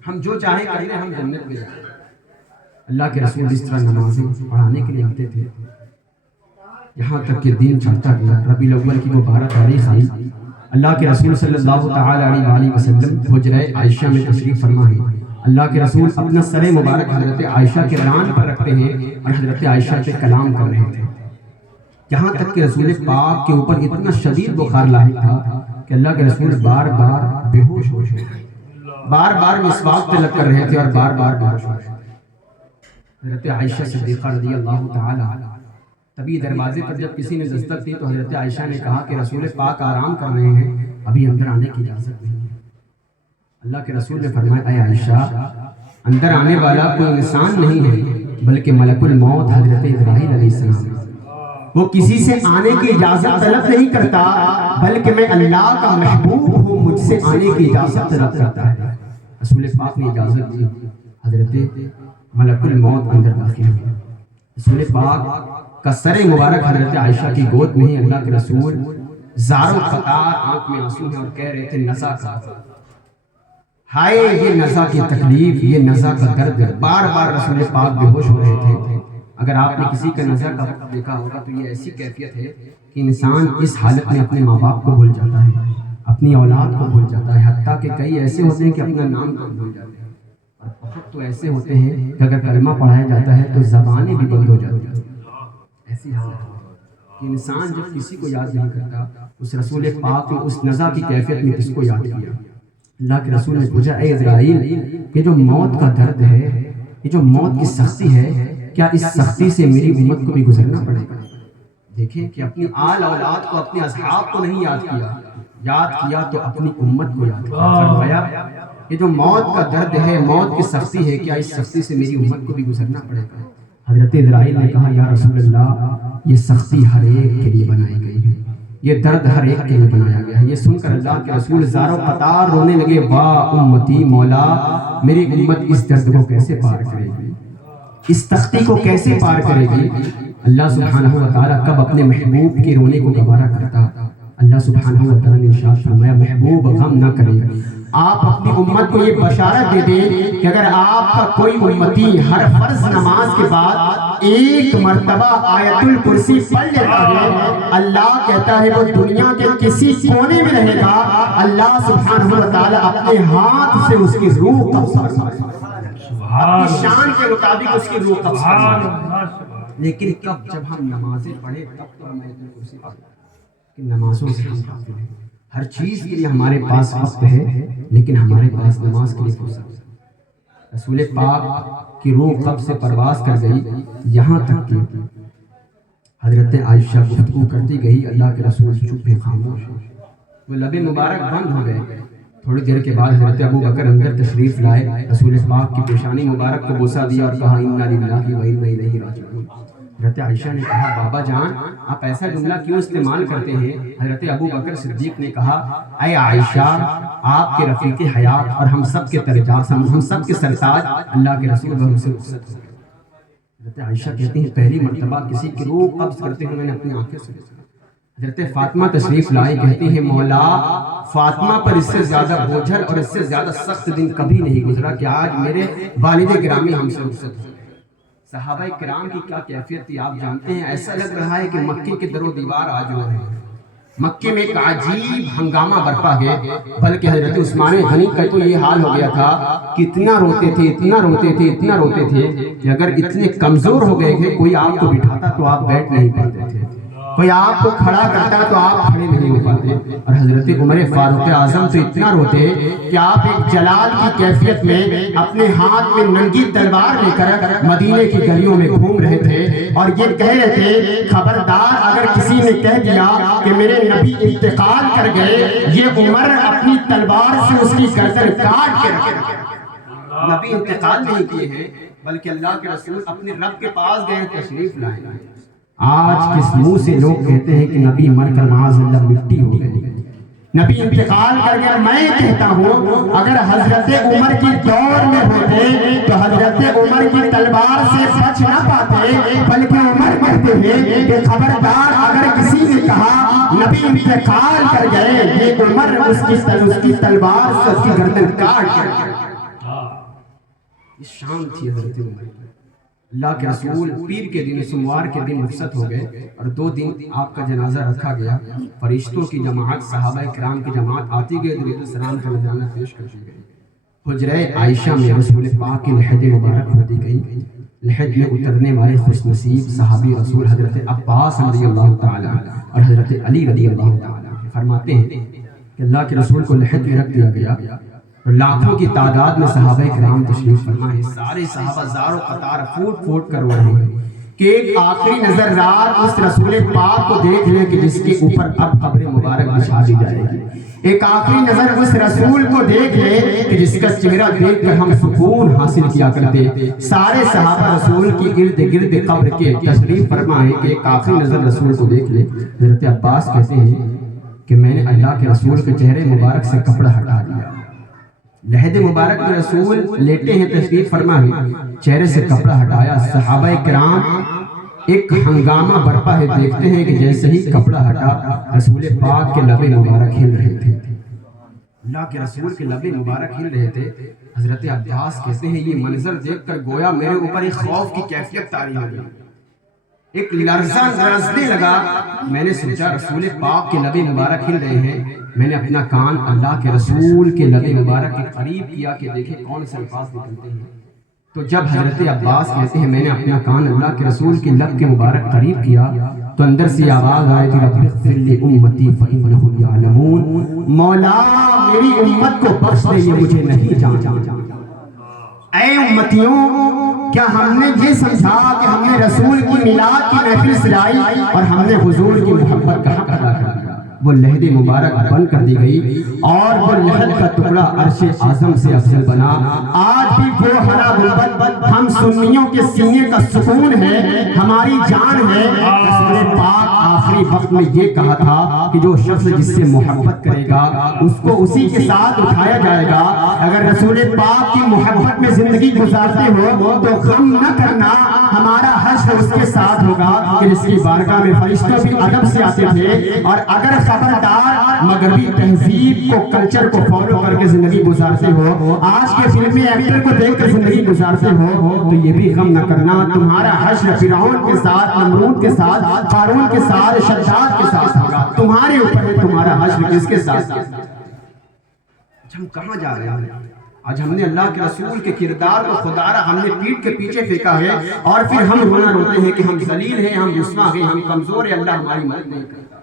ہم جو چاہیں کریں ہم جنت میں جائیں۔ اللہ کے رسول اس طرح نمازیں پڑھانے کے لیے آتے تھے، یہاں تک کہ دین چڑھتا گیا۔ ربیع الاول کی وہ 12 تاریخ آئی، اللہ کے رسول صلی اللہ تعالی علیہ وسلم حجرہ عائشہ میں تشریف فرما ہے. اللہ کے رسول اپنا سر مبارک حضرت عائشہ کے ران پر رکھتے ہیں اور حضرت عائشہ سے کلام کر رہے تھے. یہاں تک کہ رسول پاک کے اوپر اتنا شدید بخار لاحق تھا کہ اللہ کے رسول بار بار بے ہوش ہو گئے، بار بار مسواک طلب کر رہے تھے اور بار بار بے ہوش ہو گئے. حضرت عائشہ صدیقہ رضی اللہ تعالی عنہا تبھی دروازے پر جب کسی نے دستک دی تو حضرت عائشہ نے کہا کہ رسول پاک آرام کر رہے ہیں، ابھی اندر آنے کی اجازت نہیں ہے. اللہ کے رسول نے فرمایا اے عائشہ، اندر آنے والا کوئی انسان نہیں ہے بلکہ ملک الموت حضرت اسرائیل علیہ السلام ہے. وہ کسی سے آنے کی اجازت طلب نہیں کرتا بلکہ میں اللہ کا محبوب ہوں، مجھ سے آنے کی اجازت طلب کرتا ہے. رسول پاک نے اجازت دی، حضرت ملک الموت اندر داخل ہوئے. رسول پاک کا سر مبارک حضرت عائشہ کی گود میں ہی اللہ کے رسول زار و قطار آنکھ میں آنسو ہیں اور کہہ رہے تھے نزا کا، ہائے یہ نزا کی تکلیف، یہ نزا کا درد. بار بار رسول پاک بے ہوش ہو رہے تھے. اگر آپ نے کسی کا نزا کا وقت دیکھا ہوگا تو یہ ایسی کیفیت ہے کہ انسان اس حالت میں اپنے ماں باپ کو بھول جاتا ہے، اپنی اولاد کو بھول جاتا ہے، حتیٰ کہ کئی ایسے ہوتے ہیں کہ اپنا نام کو بھول جاتے ہیں، اور بہت تو ایسے ہوتے ہیں کہ اگر کلمہ پڑھایا جاتا ہے تو زبانیں بھی بند ہو جاتی ہیں. ایسی حالت ہے کہ انسان جب کسی کو یاد نہیں کرتا. اس رسول پاک نے اس نزا کی کیفیت میں کس کو یاد کیا؟ اللہ کے رسول نے پوچھا اے اسرائیل، یہ جو موت کا درد ہے، یہ جو موت کی سختی ہے، کیا اس سختی سے میری امت کو بھی گزرنا پڑے گا؟ دیکھیں کہ اپنی آل اولاد کو، اپنے اصحاب کو نہیں یاد کیا، یاد کیا تو اپنی امت کو یاد کیا. فرمایا یہ جو موت کا درد ہے، موت کی سختی ہے، کیا اس سختی سے میری امت کو بھی گزرنا پڑے گا؟ حضرت اسرائیل نے کہا یا رسول اللہ، یہ سختی ہر ایک کے لیے بنائی گئی ہے، یہ درد ہر ایک کے لیے بنایا گیا ہے. یہ سن کر اللہ کے رسول زار و قطار رونے لگے، واہ امتی، مولا میری امت اس درد کو کیسے پار کرے گی، اس سختی کو کیسے پار کرے گی؟ اللہ سبحانہ و تعالیٰ کب اپنے محبوب کے رونے کو گوارا کرتا؟ اللہ سبحانہ و تعالیٰ نے ارشاد فرمایا محبوب غم نہ کرے. آپ اپنی امت کو یہ بشارت دے دیں کہ اگر آپ کا کوئی امتی ہر فرض نماز کے بعد ایک مرتبہ آیت الکرسی پڑھ لیتا ہے، اللہ کہتا ہے وہ دنیا کے کسی کونے میں رہے گا، اللہ سبحانہ و تعالیٰ اپنے ہاتھ سے اس کی روح قبض فرمائے گا، اپنی شان کے مطابق اس کی روح قبض فرمائے گا. لیکن کب؟ جب ہم نمازیں پڑھیں تب تو ہم آیت الکرسی پڑھیں. کہ نمازوں سے ہم غافل ہیں. ہر چیز کے لیے ہمارے پاس وقت ہے لیکن ہمارے پاس نماز کے لیے فرصت ہے. رسول پاک کی روح قبض سے پرواز کر گئی، یہاں تک کہ حضرت عائشہ گفتگو کرتی گئی، اللہ کے رسول چپ خاموش، وہ لب مبارک بند ہو گئے. تھوڑی دیر کے بعد حضرت ابو بکر اندر تشریف لائے، رسول پاک کی پیشانی مبارک کو بوسہ دیا اور کہا انا للہ و انا الیہ راجعون. حضرت عائشہ نے کہا بابا جان آپ ایسا جملہ کیوں استعمال کرتے ہیں؟ حضرت ابو بکر صدیق نے کہا اے عائشہ آپ کے رفیق حیات اور ہم سب کے درجات، ہم سب کے سرتاج اللہ کے رسول ہم سے رخصت ہو گئے. حضرت عائشہ کہتی ہیں پہلی مرتبہ کسی کی روح قبض کرتے ہوئے میں نے اپنی آنکھیں سے دیکھا. حضرت فاطمہ تشریف لائی، کہتی ہیں مولا فاطمہ پر اس سے زیادہ بوجھل اور اس سے زیادہ سخت دن کبھی نہیں گزرا کہ آج میرے والد گرامی ہم سے رخصت ہو گئے. صحابہ کرام کی کیا کیفیت تھی آپ جانتے ہیں. ایسا لگ رہا ہے کہ مکے کے در و دیوار آج ہو رہے ہیں. مکے میں ایک عجیب ہنگامہ برپا ہے، بلکہ حضرت عثمان غنی کا تو یہ حال ہو گیا تھا کہ اتنا روتے تھے اتنا روتے تھے اتنا روتے تھے کہ اگر اتنے کمزور ہو گئے کہ کوئی آپ کو بٹھاتا تو آپ بیٹھ نہیں پاتے تھے، کوئی آپ کو کھڑا کرتا تو آپ کھڑے نہیں ہو پاتے. اور حضرت عمر فاروق اعظم تو اتنا روتے کہ آپ ایک جلال کی کیفیت میں اپنے ہاتھ میں ننگی تلوار لے کر مدینے کی گلیوں میں گھوم رہے تھے اور یہ کہہ رہے تھے خبردار اگر کسی نے کہہ دیا کہ میرے نبی انتقال کر گئے، یہ عمر اپنی تلوار سے اس کی گردن کاٹ کے رکھے گا. نبی انتقال نہیں کیے ہیں بلکہ اللہ کے رسول اپنے رب کے پاس گئے تشریف لائے. آج کس منہ سے لوگ کہتے ہیں کہ نبی مر کر معاذ اللہ مٹی ہو گئی، نبی انتقال کر گیا. میں کہتا ہوں اگر حضرت عمر کی دور میں ہوتے تو حضرت عمر کی تلوار سے بچ نہ پاتے، بلکہ عمر کہتے ہیں کہ خبردار اگر کسی نے کہا نبی انتقال کر گئے، یہ عمر اس کی تلوار سے اس کی گردن کاٹ گیا. یہ شان تھی حضرت عمر. اللہ کے رسول پیر کے دن سوموار کے دن رخصت ہو گئے اور 2 دن آپ کا جنازہ رکھا گیا. فرشتوں کی جماعت، صحابہ کرام کی جماعت آتی گئی، درود السلام کا نذرانہ پیش کرتی گئی. حجرہ عائشہ میں رسول پاک کی لحد مبارک کھو دی گئی. لحد میں اترنے والے خوش نصیب صحابی رسول حضرت عباس رضی اللہ تعالی اور حضرت علی رضی اللہ تعالی فرماتے ہیں کہ اللہ کے رسول کو لحد میں رکھ دیا گیا اور لاکھوں کی تعداد میں صحابہ کرام تشریف فرما ہے. سارے صحابہ زار و قطار پھوٹ پھوٹ کر رو رہے ہیں کہ ایک آخری نظر رات اس رسول پاک کو دیکھ لیں کہ جس کے اوپر اب قبر مبارک بچھا دی جائے گی. ایک آخری نظر اس رسول کو دیکھ لیں کہ جس کا چہرہ دیکھ کر ہم سکون حاصل کیا کرتے. سارے صحابہ رسول کی ارد گرد قبر کے تشریف فرما ہے کہ ایک آخری نظر رسول کو دیکھ لیں. حضرت عباس کہتے ہیں کہ میں نے اللہ کے رسول کے چہرے مبارک سے کپڑا ہٹا دیا. لحد مبارک میں رسول لیٹے ہیں، تشریف فرما ہے، چہرے سے کپڑا ہٹایا. صحابہ کرام ایک ہنگامہ برپا ہے، دیکھتے ہیں کہ جیسے ہی کپڑا ہٹا رسول پاک کے لب مبارک ہل رہے تھے. اللہ کے رسول کے لب مبارک ہل رہے تھے. حضرت عباس کہتے ہیں یہ منظر دیکھ کر گویا میرے اوپر ایک خوف کی کیفیت طاری ہو گئی، ایک لرزہ لرزنے لگا. میں نے سوچا رسول پاک کے لب مبارک ہل رہے ہیں. میں نے اپنا کان اللہ کے رسول کے لب مبارک کے قریب کیا کہ دیکھیں کون سے الفاظ نکلتے ہیں. تو جب حضرت عباس کہتے ہیں میں نے اپنا کان اللہ کے رسول کے لب کے مبارک قریب کیا تو اندر سے آواز آئی تھی رب اغفر لامتی فانہم یعلمون، مولا میری امت کو بخش دے یہ مجھے نہیں جانتا. اے امتیوں، کیا ہم نے یہ سمجھا کہ ہم نے رسول کی میلاد کی محفل سجائی اور ہم نے حضور کی محبت کا حق ادا کر دیا؟ وہ لحد مبارک بند کر دی گئی اور وہ لحد کا ٹکڑا عرش اعظم سے افضل بنا. آج بھی وہ ہرا گنبد ہم سنیوں کے سینے کا سکون ہے، ہماری جان ہے. رسول پاک آخری وقت میں یہ کہا تھا کہ جو شخص جس سے محبت کرے گا اس کو اسی کے ساتھ اٹھایا جائے گا. اگر رسول پاک کی محبت میں زندگی گزارتے ہو تو غم نہ کرنا، ہمارا حشر اس کے ساتھ ہوگا کہ جس کی بارگاہ میں فرشتوں بھی ادب سے آتے تھے. اور اگر خبردار مغربی تہذیب کو، کلچر کو فالو کر کے زندگی گزارتے ہو، آج کے فلمی ایکٹر کو دیکھ کر زندگی گزارتے ہو، تو یہ بھی غم نہ کرنا تمہارا حشر فرعون کے ساتھ، نمرود کے ساتھ، قارون کے ساتھ، شداد کے ساتھ ہوگا. تمہارے اوپر ہے تمہارا حشر کس کے ساتھ. ہم کہاں جا رہے ہیں؟ آج ہم نے اللہ کے رسول کے کردار کو خدارہ ہم نے پیٹ کے پیچھے پھینکا ہے اور پھر ہم رونا روتے ہیں کہ ہم ذلیل ہیں، ہم رسوا ہیں، ہم کمزور ہیں، اللہ ہماری مدد نہیں کرتا.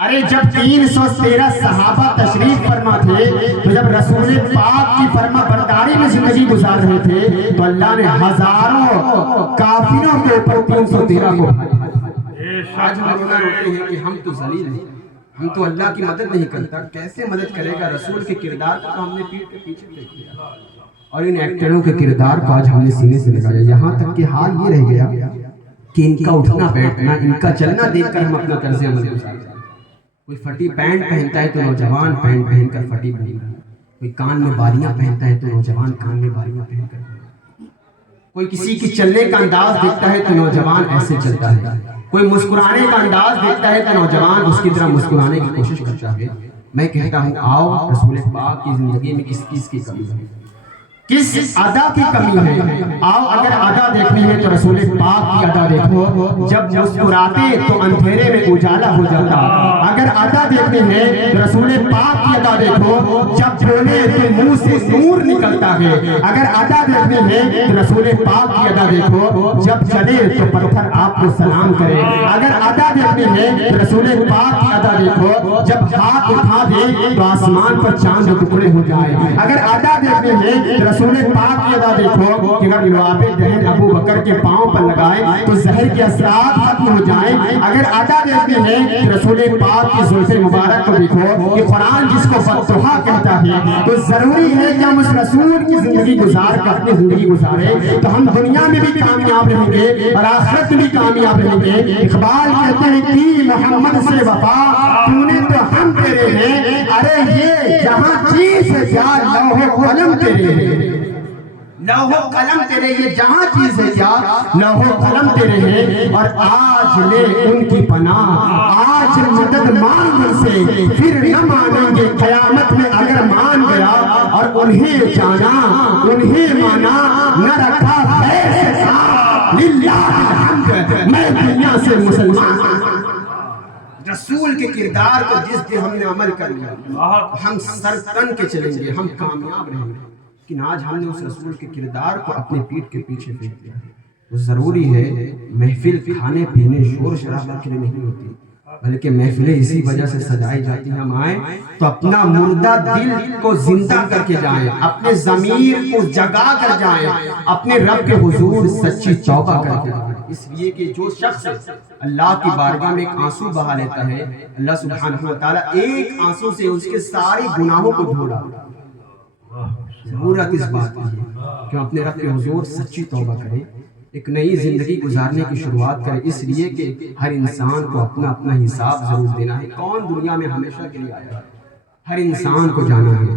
ارے جب 313 صحابہ تشریف فرما تھے تو جب رسول پاک کی فرما برداری میں زندگی گزار رہے تھے تو اللہ نے ہزاروں کافروں کے اوپر 313 کو آج ہم رونا روتے ہیں کہ ہم تو ذلیل ہیں، ہم تو اللہ کی مدد نہیں کرتا. کیسے مدد کرے گا؟ رسول کے کردار کو ہم نے پیٹ کے پیچھے پھینک دیا اور ان ایکٹروں کے کردار کو آج ہم نے سینے سے لگایا. یہاں تک کہ حال یہ رہ گیا کہ ان کا اٹھنا بیٹھنا، ان کا چلنا دیکھ کر ہم اپنا طرز عمل گزارتے ہیں. کوئی پھٹی پینٹ پہنتا ہے تو نوجوان پینٹ پہن کر پھٹی پہن رہا ہے، کوئی کان میں بالیاں پہنتا ہے تو نوجوان کان میں بالیاں پہن کر، کوئی کسی کی چلنے کا انداز دیکھتا ہے تو نوجوان ایسے چلتا ہے، کوئی مسکرانے کا انداز دیکھتا ہے تو نوجوان اس کی طرح مسکرانے کی کوشش کرتا ہے. میں کہتا ہوں آؤ رسول پاک کی زندگی میں کس چیز کی کمی ہے، کس ادا کی کمی ہے. آؤ اگر ادا دیکھنی ہے تو رسول پاک کی ادا دیکھو. جب مسکراتے تو اندھیرے میں اجالا ہو جاتا. اگر ادا دیکھنی ہے تو رسول پاک کی ادا دیکھو. جب بولے تو منہ سے نور نکلتا ہے. اگر ادا دیکھنی ہے تو رسول پاک کی ادا دیکھو. جب چلے تو پتھر آپ کو سلام کرے. اگر ادا دیکھنی ہے تو رسول پاک کی ادا دیکھو. جب ہاتھ اٹھا دے تو آسمان پر چاند ٹکڑے ہو جائے. اگر ادا دیکھنی ہے رسول پاک کی ادا دیکھو کہ اگر لعاب دہن ابو بکر کے پاؤں پر لگائے تو زہر کے اثرات ختم ہو جائیں. اگر ادا دیکھتے ہیں رسول پاک کی زلف مبارک کو دیکھو کہ قرآن جس کو فتوحہ کہتا ہے تو ضروری ہے کہ ہم اس رسول کی زندگی گزار کر اپنی زندگی گزارے تو ہم دنیا میں بھی کامیاب رہیں گے اور آخرت میں بھی کامیاب رہیں گے. اقبال کہتے ہیں کہ محمد سے وفا تو نے تو ہم تیرے ہیں. ارے یہ جہاں چیز ہے کیا لوح و قلم تیرے ہیں، لوح و قلم تیرے. یہ جہاں چیز ہے کیا لوح و قلم تیرے ہیں. اور آج لے ان کی پناہ، آج مدد مانگ ان سے، پھر نہ مانیں گے قیامت میں اگر مان گیا. اور انہیں جانا انہیں مانا نہ رکھا خیر سے ساتھ للہ الحمد میں دنیا سے مسلمان ہوں۔ رسول کے کردار کو جس دن ہم نے عمل کر لیا ہم سر تن کے چلیں گے، ہم کامیاب رہیں گے، لیکن آج ہم نے اس رسول کے کردار کو اپنے پیٹھ کے پیچھے پھینک دیا ہے۔ تو ضروری ہے محفل کھانے پینے شور شرابہ کے لیے نہیں ہوتی، بلکہ محفلیں اسی وجہ سے سجائی جاتی ہیں، ہم آئیں تو اپنا مردہ دل کو زندہ کر کے جائیں، اپنے ضمیر کو جگا کر جائیں، اپنے رب کے حضور سچی توبہ کر کے جائیں۔ اس لیے کہ جو شخص اللہ کی بارگاہ میں ایک آنسو بہا لیتا ہے، اللہ سبحانہ و تعالیٰ ایک آنسو سے اس کے سارے گناہوں کو دھو ڈالتا ہے۔ ضرورت اس بات کی ہے کہ ہم اپنے رب کے حضور سچی توبہ کریں، ایک نئی زندگی گزارنے کی شروعات کریں، اس لیے کہ ہر انسان کو اپنا اپنا حساب ضرور دینا ہے۔ کون دنیا میں ہمیشہ کے لیے آیا ہے؟ ہر انسان کو جانا ہے۔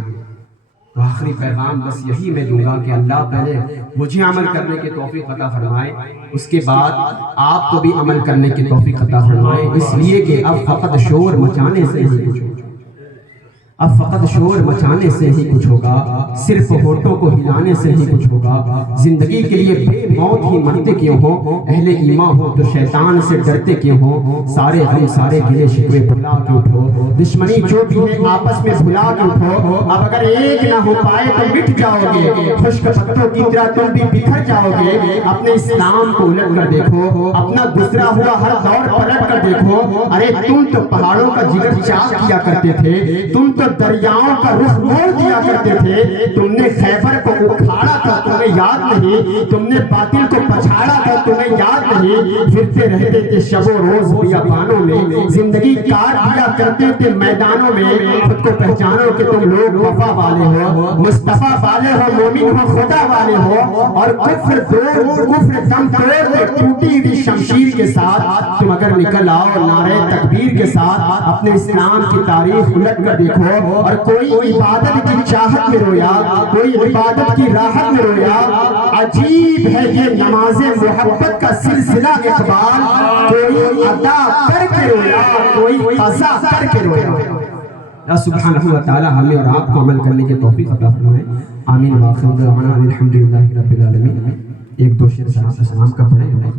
تو آخری پیغام بس یہی میں دوں گا کہ اللہ پہلے مجھے عمل کرنے کی توفیق عطا فرمائے، اس کے بعد آپ کو بھی عمل کرنے کی توفیق عطا فرمائے، اس لیے کہ اب فقط شور مچانے سے ہی کچھ ہوگا، اب فقط شور مچانے سے ہی کچھ ہوگا، صرف ہونٹوں کو ہلانے سے ہی کچھ ہوگا۔ زندگی کے لیے بے موت ہی مرتے کیوں ہو، اہل ایمان ہو تو شیطان سے ڈرتے کیوں ہو، سارے غم سارے گلے شکوے بھلا کے اٹھو، دشمنی جو بھی ہے آپس میں بھلا کے اٹھو، اب اگر ایک نہ ہو پائے تو مٹ جاؤ گے، خشک پتوں کی طرح تم بھی بکھر جاؤ گے۔ اپنے اسلام کو الٹ کر دیکھو، اپنا گزرا ہوا ہر دور پلٹ کر دیکھو، ارے تم تو پہاڑوں کا جگر چاک کیا کرتے تھے، تم تو دریاؤں کا رخ موڑ دیا کرتے تھے، تم نے خیبر کو اکھاڑا تھا تمہیں یاد نہیں، تم نے باطل کو پچھاڑا تھا تمہیں یاد نہیں، پھرتے رہتے تھے شب و روز بیابانوں میں، زندگی کاٹ دیا کرتے تھے میدانوں میں۔ خود کو پہچانو کہ تم لوگ وفا والے ہو، مصطفیٰ والے ہو، مومن ہو، خدا والے ہو، اور کفر دم توڑ کے ٹوٹی ہوئی شمشیر کے ساتھ تم اگر نکل آؤ نعرہ تکبیر کے ساتھ، اپنے اسلام کی تاریخ الٹ کر دیکھو، اور کوئی عبادت کی چاہت میں رویا، کوئی عبادت کی راحت میں رویا، عجیب ہے یہ نماز محبت کا سلسلہ اقبال، کوئی ادا کر کے رویا، کوئی قضا کر کے رویا۔ اللہ سبحانہ و تعالی ہمیں اور آپ کو عمل کرنے کی توفیق عطا فرمائے، آمین۔ وآخر دعوانا الحمدللہ رب العالمین۔ ایک دو شعر صلاۃ و سلام کا پڑھیں۔